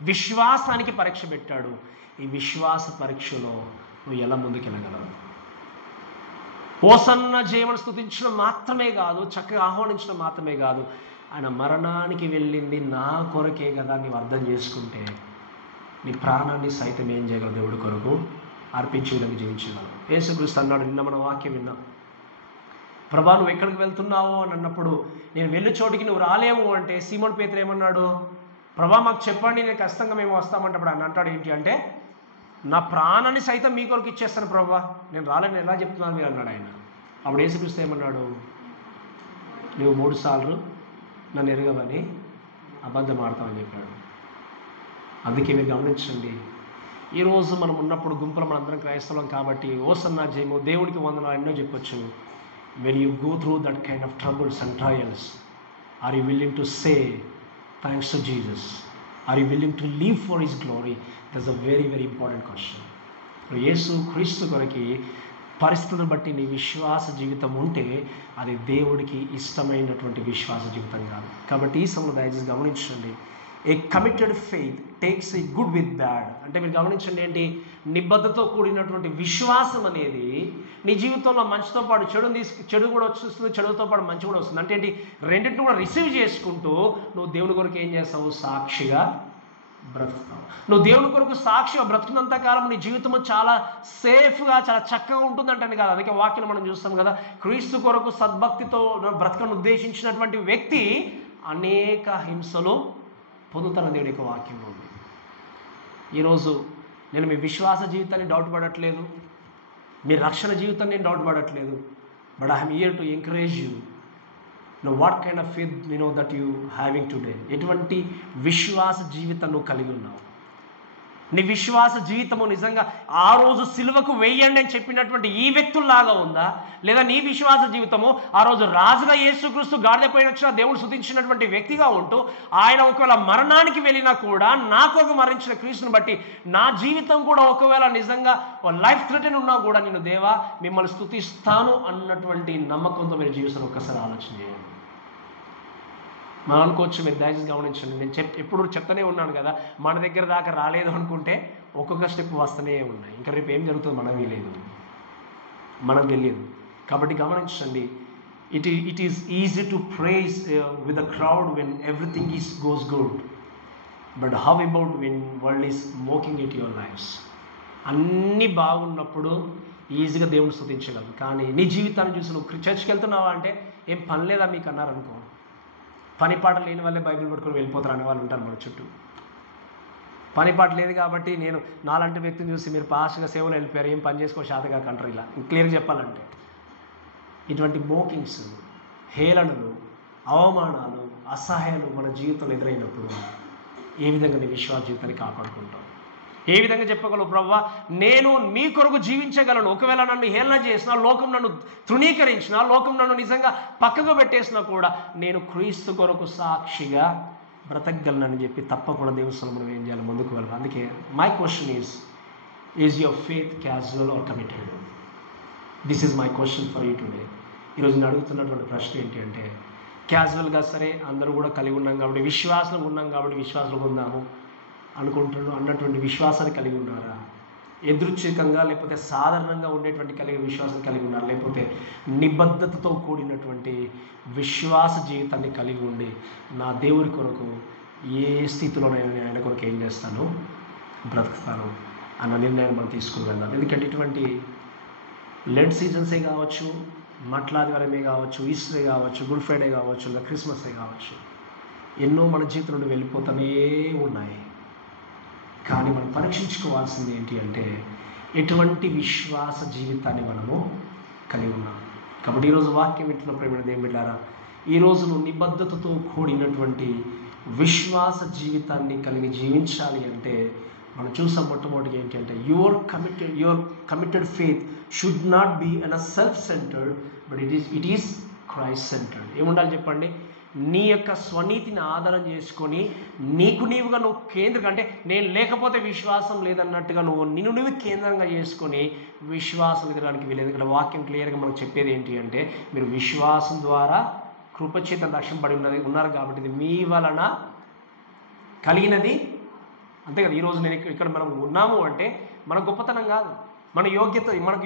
విశ్వాసానికి పరీక్ష పెట్టాడు. ఈ విశ్వాస పరీక్షలో నువ్వు ఎలా ముందుకెళ్ళగలవు? హోసన్న జయమని స్తుతించడం మాత్రమే కాదు, చక్కగా ఆహ్వానించడం మాత్రమే కాదు, ఆయన మరణానికి వెళ్ళింది నా కొరకే కదా నీవు అర్థం చేసుకుంటే నీ ప్రాణాన్ని సైతం ఏం చేయగలవు, దేవుడి కొరకు అర్పించే విధంగా జీవించగలవు. యేసుక్రీస్తు అన్నాడు, నిన్న మన వాక్యం విన్నాం, ప్రభా నువ్వు ఎక్కడికి వెళ్తున్నావు అని అన్నప్పుడు నేను వెళ్ళే చోటికి నువ్వు రాలేవు అంటే సీమోన్ పేతురు ఏమన్నాడు, ప్రభా మాకు చెప్పండి, నేను ఖచ్చితంగా మేము వస్తామంటే అప్పుడు ఆయన అంటాడు ఏంటి అంటే నా ప్రాణాన్ని సైతం మీ కొరకు ఇచ్చేస్తాను ప్రభా, నేను రాలేని ఎలా చెప్తున్నాను మీరు అన్నాడు ఆయన. అప్పుడు యేసుక్రీస్తు ఏమన్నాడు, నువ్వు 3 సార్లు నన్ను ఎరగవని అబద్ధం ఆడతామని చెప్పాడు. అందుకే మీరు గమనించండి, ఈరోజు మనం ఉన్నప్పుడు గుంపులో మనందరం క్రైస్తవం కాబట్టి హోసన్నా జయము, దేవుడికి వందనాలు ఎన్నో చెప్పొచ్చు. When you go through that kind of troubles and trials, are you willing to say thanks to Jesus? Are you willing to live for His glory? That's a very, very important question. యేసు క్రీస్తు కొరకి పరిస్థితులను బట్టి నీ విశ్వాస జీవితం ఉంటే అది దేవుడికి ఇష్టమైనటువంటి విశ్వాస జీవితం కాదు. కాబట్టి ఈ సమయంలో దయచేసి గమనించండి, a committed faith takes a good with bad. అంటే మీరు గమనించండి, ఏంటి, నిబద్ధతతో కూడినటువంటి విశ్వాసం అనేది నీ జీవితంలో మంచితో పాటు చెడు కూడా వస్తుంది, చెడుతో పాటు మంచి కూడా వస్తుంది. అంటే ఏంటి, రెండింటిని కూడా రిసీవ్ చేసుకుంటూ నువ్వు దేవుని కొరకు ఏం చేస్తావు, సాక్షిగా బ్రతుకుతావు. నువ్వు దేవుని కొరకు సాక్షిగా బ్రతుకున్నంత కాలం నీ జీవితము చాలా సేఫ్గా, చాలా చక్కగా ఉంటుందంటాను కదా. అందుకే వాక్యం మనం చూస్తాం కదా, క్రీస్తు కొరకు సద్భక్తితో బ్రతకను ఉద్దేశించినటువంటి వ్యక్తి అనేక హింసలు పొందుతున్న దేవుడి యొక్క వాక్యంలో ఉంది. ఈరోజు నేను మీ విశ్వాస జీవితాన్ని డౌట్ పడట్లేదు, మీ రక్షణ జీవితాన్ని నేను డౌట్ పడట్లేదు. But I'm here to encourage you. Know what kind of faith that you having today. ఎటువంటి విశ్వాస జీవితం నువ్వు కలిగి ఉన్నావు? నీ విశ్వాస జీవితము నిజంగా ఆ రోజు సిలువకు వెయ్యండి అని చెప్పినటువంటి ఈ వ్యక్తుల్లాగా ఉందా, లేదా నీ విశ్వాస జీవితము ఆ రోజు రాజుగా యేసుక్రీస్తు గాడిదపైన వచ్చిన దేవుడు స్తుతించినటువంటి వ్యక్తిగా ఉంటూ ఆయన ఒకవేళ మరణానికి వెళ్ళినా కూడా నాకు ఒక మరణించిన క్రీస్తుని బట్టి నా జీవితం కూడా ఒకవేళ నిజంగా లైఫ్ థ్రెటన్ ఉన్నా కూడా నేను దేవా మిమ్మల్ని స్తుతిస్తాను అన్నటువంటి నమ్మకంతో మీరు జీవిస్తాను? ఒక్కసారి ఆలోచన చేయండి. మనం అనుకోవచ్చు, మీరు దయచేసి గమనించండి, నేను ఎప్పుడు చెప్తూనే ఉన్నాను కదా, మన దగ్గర దాకా రాలేదు అనుకుంటే ఒక్కొక్క స్టెప్ వస్తూనే ఉన్నాయి. ఇంకా రేపు ఏం జరుగుతుందో మనకు తెలియదు. కాబట్టి గమనించండి, it is easy to praise with the crowd when everything goes good, but how about when world is mocking it your lifes? అన్నీ బాగున్నప్పుడు ఈజీగా దేవుని స్తుతించగలరు. కానీ నీ జీవితాన్ని చూసి నువ్వు చర్చ్కి వెళ్తున్నావా అంటే ఏం పని లేదా మీకు అన్నారనుకో, పని పాట లేని వాళ్ళే బైబిల్ పట్టుకొని వెళ్ళిపోతారు అనే వాళ్ళు ఉంటారు మన చుట్టూ. పని పాట లేదు కాబట్టి నేను నాలాంటి వ్యక్తిని చూసి మీరు పాస్ట్గా సేవలు వెళ్ళిపోయారు, ఏం పని చేసుకో శాతగా కంటారు. ఇలా క్లియర్గా చెప్పాలంటే ఇటువంటి మోకింగ్స్, హేళనలు, అవమానాలు, అసహాయాలు మన జీవితంలో ఎదురైనప్పుడు ఏ విధంగా నీ విశ్వాస జీవితాన్ని కాపాడుకుంటాం? ఏ విధంగా చెప్పగలవు, ప్రభువా నేను మీ కొరకు జీవించగలను, ఒకవేళ నన్ను హేళన చేసినా, లోకం నన్ను తృణీకరించినా, లోకం నన్ను నిజంగా పక్కకు పెట్టేసినా కూడా నేను క్రీస్తు కొరకు సాక్షిగా బ్రతకగలనని చెప్పి తప్పకుండా దేవుని మనం ఏం చేయాలి, ముందుకు వెళ్ళాలి. అందుకే my question is your faith casual or committed? This is my question for you today. ఈరోజు నేను అడుగుతున్నటువంటి ప్రశ్న ఏంటి అంటే, క్యాజువల్గా సరే అందరూ కూడా కలిగి ఉన్నాం కాబట్టి, విశ్వాసంగా ఉన్నాం కాబట్టి విశ్వాసంగా ఉందాము అనుకుంటున్నాడు అన్నటువంటి విశ్వాసాన్ని కలిగి ఉన్నారా? ఎదృచ్ఛికంగా లేకపోతే సాధారణంగా ఉండేటువంటి విశ్వాసం కలిగి ఉన్నారు? లేకపోతే నిబద్ధతతో కూడినటువంటి విశ్వాస జీవితాన్ని కలిగి ఉండి నా దేవుడి కొరకు ఏ స్థితిలోనైనా ఆయన కొరకు ఏం చేస్తాను, బ్రతుకుతాను అన్న నిర్ణయం మనం తీసుకుని వెళ్దాం. ఎందుకంటే ఇటువంటి లెంట్ సీజన్సే కావచ్చు, మట్లాదివారమే కావచ్చు, ఈస్టరే కావచ్చు, గుడ్ ఫ్రైడే కావచ్చు, లేదా క్రిస్మసే కావచ్చు, ఎన్నో మన జీవితం నుండి వెళ్ళిపోతూనే ఉన్నాయి. కానీ మనం పరీక్షించుకోవాల్సింది ఏంటి అంటే, ఎటువంటి విశ్వాస జీవితాన్ని మనము కలిగి ఉన్నాం. కాబట్టి ఈరోజు వాక్యం వింటున్న ప్రేమైన దేవుని బిడ్డలారా, ఈరోజు నువ్వు నిబద్ధతతో కూడినటువంటి విశ్వాస జీవితాన్ని కలిగి జీవించాలి అంటే మనం చూసాం మొట్టమొదటిగా ఏంటి అంటే, your committed faith should not be on a self centred, but it is Christ centred. ఏముండాలి చెప్పండి? నీ యొక్క స్వనీతిని ఆధారం చేసుకొని నీవుగా నువ్వు కేంద్రం, అంటే నేను లేకపోతే విశ్వాసం లేదన్నట్టుగా నువ్వు కేంద్రంగా చేసుకొని విశ్వాసం ఎదగడానికి వీలేదు. ఇక్కడ వాక్యం క్లియర్గా మనకు చెప్పేది ఏంటి అంటే, మీరు విశ్వాసం ద్వారా కృపచేత రక్షింపబడి ఉన్నారు కాబట్టి ఇది మీ వలన కలిగినది. అంతే కదా. ఈరోజు నేను ఇక్కడ మనం ఉన్నాము అంటే మన గొప్పతనం కాదు, మనకు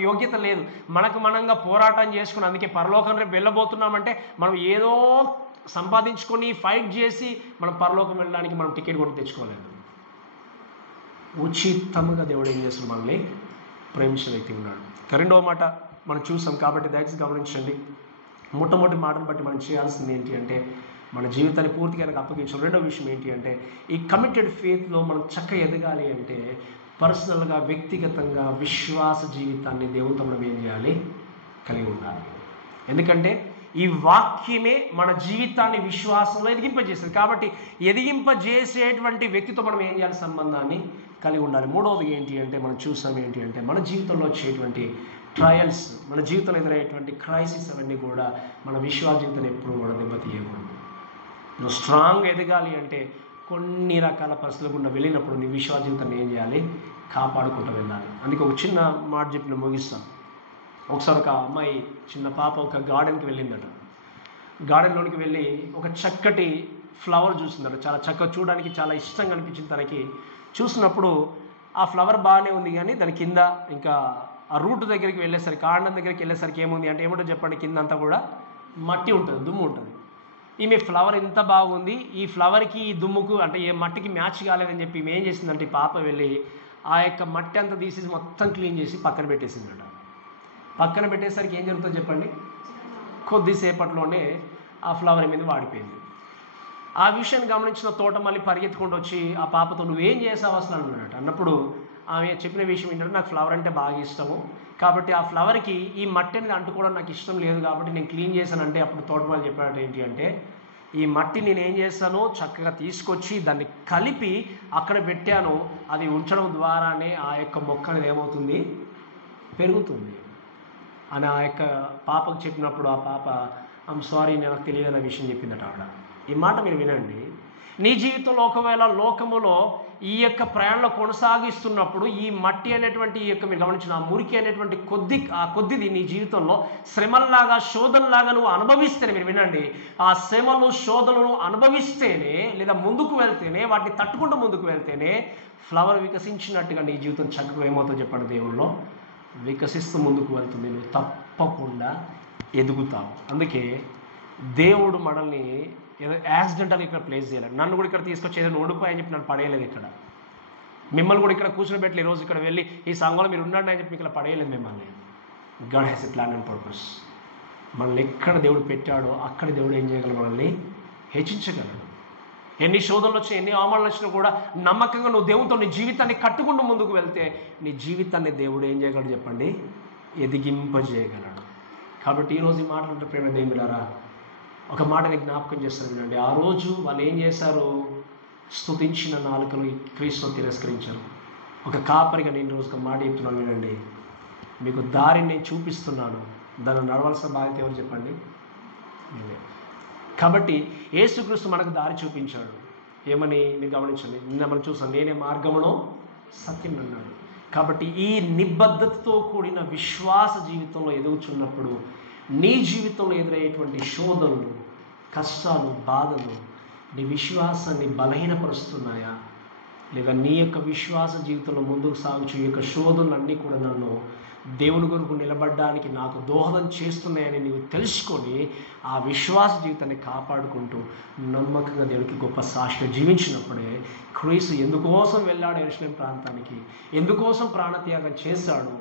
యోగ్యత లేదు, మనంగా పోరాటం చేసుకుని అందుకే పరలోకం రేపు వెళ్ళబోతున్నామంటే మనం ఏదో సంపాదించుకొని ఫైట్ చేసి మనం పరలోకం వెళ్ళడానికి మనం టికెట్ కూడా తెచ్చుకోలేదు. ఉచితంగా దేవుడు ఏం చేస్తున్నాడు, మనల్ని ప్రేమించిన వ్యక్తి ఉన్నాడు. రెండవ మాట మనం చూసాం కాబట్టి దయచేసి గమనించండి. మొట్టమొదటి మాటను బట్టి మనం చేయాల్సింది ఏంటి అంటే, మన జీవితాన్ని పూర్తిగా ఆయనకు అప్పగించాలి. రెండవ విషయం ఏంటి అంటే, ఈ కమిటెడ్ ఫెయిత్లో మనం చక్కగా ఎదగాలి అంటే పర్సనల్గా, వ్యక్తిగతంగా విశ్వాస జీవితాన్ని దేవునితో మనం ఏం చేయాలి, కలిగి ఉండాలి. ఎందుకంటే ఈ వాక్యమే మన జీవితాన్ని విశ్వాసంలో ఎదిగింపజేస్తుంది. కాబట్టి ఎదిగింపజేసేటువంటి వ్యక్తితో మనం ఏం చేయాలి, సంబంధాన్ని కలిగి ఉండాలి. మూడవది ఏంటి అంటే, మనం చూసాం ఏంటి అంటే, మన జీవితంలో వచ్చేటువంటి ట్రయల్స్, మన జీవితంలో ఎదురయ్యేటువంటి క్రైసిస్ అవన్నీ కూడా మన విశ్వాస జీవితాన్ని ఎప్పుడు కూడా దెబ్బతీయకూడదు. నువ్వు స్ట్రాంగ్ ఎదగాలి అంటే కొన్ని రకాల పరిస్థితులు గుండా వెళ్ళినప్పుడు నీ విశ్వాస జీవితాన్ని ఏం చేయాలి, కాపాడుకుంటూ వెళ్ళాలి. అందుకే ఒక చిన్న మాట చెప్పి ముగిస్తాను. ఒకసారి ఒక అమ్మాయి, చిన్న పాప ఒక గార్డెన్కి వెళ్ళిందట. గార్డెన్లోనికి వెళ్ళి ఒక చక్కటి ఫ్లవర్ చూసిందట. చాలా చక్కగా చూడడానికి చాలా ఇష్టంగా అనిపించింది తనకి. చూసినప్పుడు ఆ ఫ్లవర్ బాగానే ఉంది, కానీ దాని కింద ఇంకా ఆ రూట్ దగ్గరికి వెళ్ళేసరికి, కాండం దగ్గరికి వెళ్ళేసరికి ఏముంది అంటే ఏమిటో చెప్పండి, కింద అంతా కూడా మట్టి ఉంటుంది, దుమ్ము ఉంటుంది. ఈమె ఫ్లవర్ ఎంత బాగుంది, ఈ ఫ్లవర్కి ఈ దుమ్ముకు అంటే ఏ మట్టికి మ్యాచ్ కాలేదని చెప్పి ఈమె ఏం చేసిందంటే పాప వెళ్ళి ఆ యొక్క మట్టి అంతా తీసేసి మొత్తం క్లీన్ చేసి పక్కన పెట్టేసిందట. పక్కన పెట్టేసరికి ఏం జరుగుతుందో చెప్పండి, కొద్దిసేపట్లోనే ఆ ఫ్లవర్ మీద వాడిపోయింది. ఆ విషయాన్ని గమనించిన తోటమాలి పరిగెత్తుకుంటూ వచ్చి ఆ పాపతో నువ్వేం చేసావు అసలు అన్నాడట. అన్నప్పుడు ఆమె చెప్పిన విషయం ఏంటంటే నాకు ఫ్లవర్ అంటే బాగా ఇష్టము, కాబట్టి ఆ ఫ్లవర్కి ఈ మట్టి అనేది అంటుకోవడం నాకు ఇష్టం లేదు కాబట్టి నేను క్లీన్ చేశానంటే అప్పుడు తోటమాలి చెప్పాడు ఏంటి అంటే ఈ మట్టి నేను ఏం చేస్తానో చక్కగా తీసుకొచ్చి దాన్ని కలిపి అక్కడ పెట్టాను, అది ఉంచడం ద్వారానే ఆ యొక్క మొక్క అనేది ఏమవుతుంది, పెరుగుతుంది అని ఆ యొక్క పాపకు చెప్పినప్పుడు ఆ పాప ఐమ్ సారీ నాకు తెలియదు అనే విషయం చెప్పిందట ఆవిడ. ఈ మాట మీరు వినండి, నీ జీవితంలో ఒకవేళ లోకములో ఈ యొక్క ప్రయాణంలో కొనసాగిస్తున్నప్పుడు ఈ మట్టి అనేటువంటి ఈ యొక్క మీరు గమనించిన ఆ మురికి అనేటువంటి కొద్దిది నీ జీవితంలో శ్రమల్లాగా శోధనలాగా నువ్వు అనుభవిస్తేనే, మీరు వినండి, ఆ శ్రమలు శోధనలు అనుభవిస్తేనే లేదా ముందుకు వెళ్తేనే, వాటిని తట్టుకుంటూ ముందుకు వెళ్తేనే ఫ్లవర్ వికసించినట్టుగా నీ జీవితం చక్కగా ఏమవుతుందో చెప్పండి, దేవుల్లో వికసిస్తూ ముందుకు వెళ్తుంది, నువ్వు తప్పకుండా ఎదుగుతావు. అందుకే దేవుడు మనల్ని ఏదో యాక్సిడెంటల్ ఇక్కడ ప్లేస్ చేయాలి. నన్ను కూడా ఇక్కడ తీసుకొచ్చి ఏదైనా ఓడిపోయాయని చెప్పి నన్ను పడేయలేదు ఇక్కడ. మిమ్మల్ని కూడా ఇక్కడ కూర్చోబెట్టలేదు. ఈరోజు ఇక్కడ వెళ్ళి ఈ సంఘంలో మీరు ఉండండి అని చెప్పి ఇక్కడ పడేయలేదు మిమ్మల్ని. God has a plan and purpose. మనల్ని ఎక్కడ దేవుడు పెట్టాడో అక్కడ దేవుడు ఏం చేయగలడు, మనల్ని హెచ్చించగలడు. ఎన్ని శోధనలు వచ్చినా ఎన్ని అవమానాలు వచ్చినా కూడా నమ్మకంగా నువ్వు దేవునితో నీ జీవితాన్ని కట్టుకుంటూ ముందుకు వెళ్తే నీ జీవితాన్ని దేవుడు ఏం చేయగలడు చెప్పండి, ఎదిగింపజేయగలడు. కాబట్టి ఈరోజు ఈ మాటలు ప్రేమ దేవులారా ఒక మాటని జ్ఞాపకం చేస్తారు వినండి. ఆ రోజు వాళ్ళు ఏం చేశారు, స్తుతించిన నాలుకలు క్రీస్తును తిరస్కరించారు. ఒక కాపరిగా నేను రోజు ఒక మాట చెప్తున్నాను వినండి, మీకు దారిని నేను చూపిస్తున్నాను, దాన్ని నడవలసిన బాధ్యత ఎవరు చెప్పండి, నేనే. కాబట్టి యేసుక్రీస్తు మనకు దారి చూపించాడు. ఏమని మీరు గమనించండి, నిన్న మనం చూసాం, నేనే మార్గమును సత్యం అన్నాడు. కాబట్టి ఈ నిబద్ధతతో కూడిన విశ్వాస జీవితంలో ఎదుగుచున్నప్పుడు నీ జీవితంలో ఎదురయ్యేటువంటి శోధనలు, కష్టాలు, బాధలు నీ విశ్వాసాన్ని బలహీనపరుస్తున్నాయా, లేదా నీ యొక్క విశ్వాస జీవితంలో ముందుకు సాగుచు ఈ యొక్క శోధనలన్నీ కూడా నన్ను దేవుని కొరకు నిలబడడానికి నాకు దోహదం చేస్తున్నాయని నీవు తెలుసుకొని ఆ విశ్వాస జీవితాన్ని కాపాడుకుంటూ నమ్మకంగా దేవునికి గొప్ప సాక్షిగా జీవించినప్పుడే క్రీస్తు ఎందుకోసం వెళ్ళాడు యెరూషలేం ప్రాంతానికి, ఎందుకోసం ప్రాణత్యాగం చేశాడు,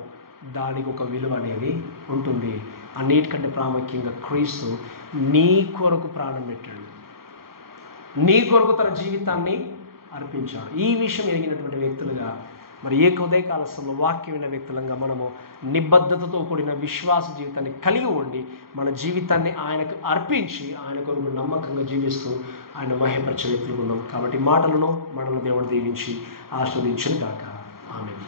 దానికి ఒక విలువ అనేది ఉంటుంది. అన్నిటికంటే ప్రాముఖ్యంగా క్రీస్తు నీ కొరకు ప్రాణం పెట్టాడు, నీ కొరకు తన జీవితాన్ని అర్పించాడు. ఈ విషయం ఎరిగినటువంటి వ్యక్తులుగా మరి ఏ ఉదయకాల సమయంలో వాక్యం విన్న వ్యక్తులంగా మనము నిబద్ధతతో కూడిన విశ్వాస జీవితాన్ని కలిగి ఉండి మన జీవితాన్ని ఆయనకు అర్పించి ఆయన కొరకు నమ్మకంగా జీవిస్తూ ఆయన మహిమపరిచే వ్యక్తులు ఉన్నాం. కాబట్టి మాటలను మనల్ని దేవుడు దీవించి ఆస్వాదించును గాక. ఆమేన్.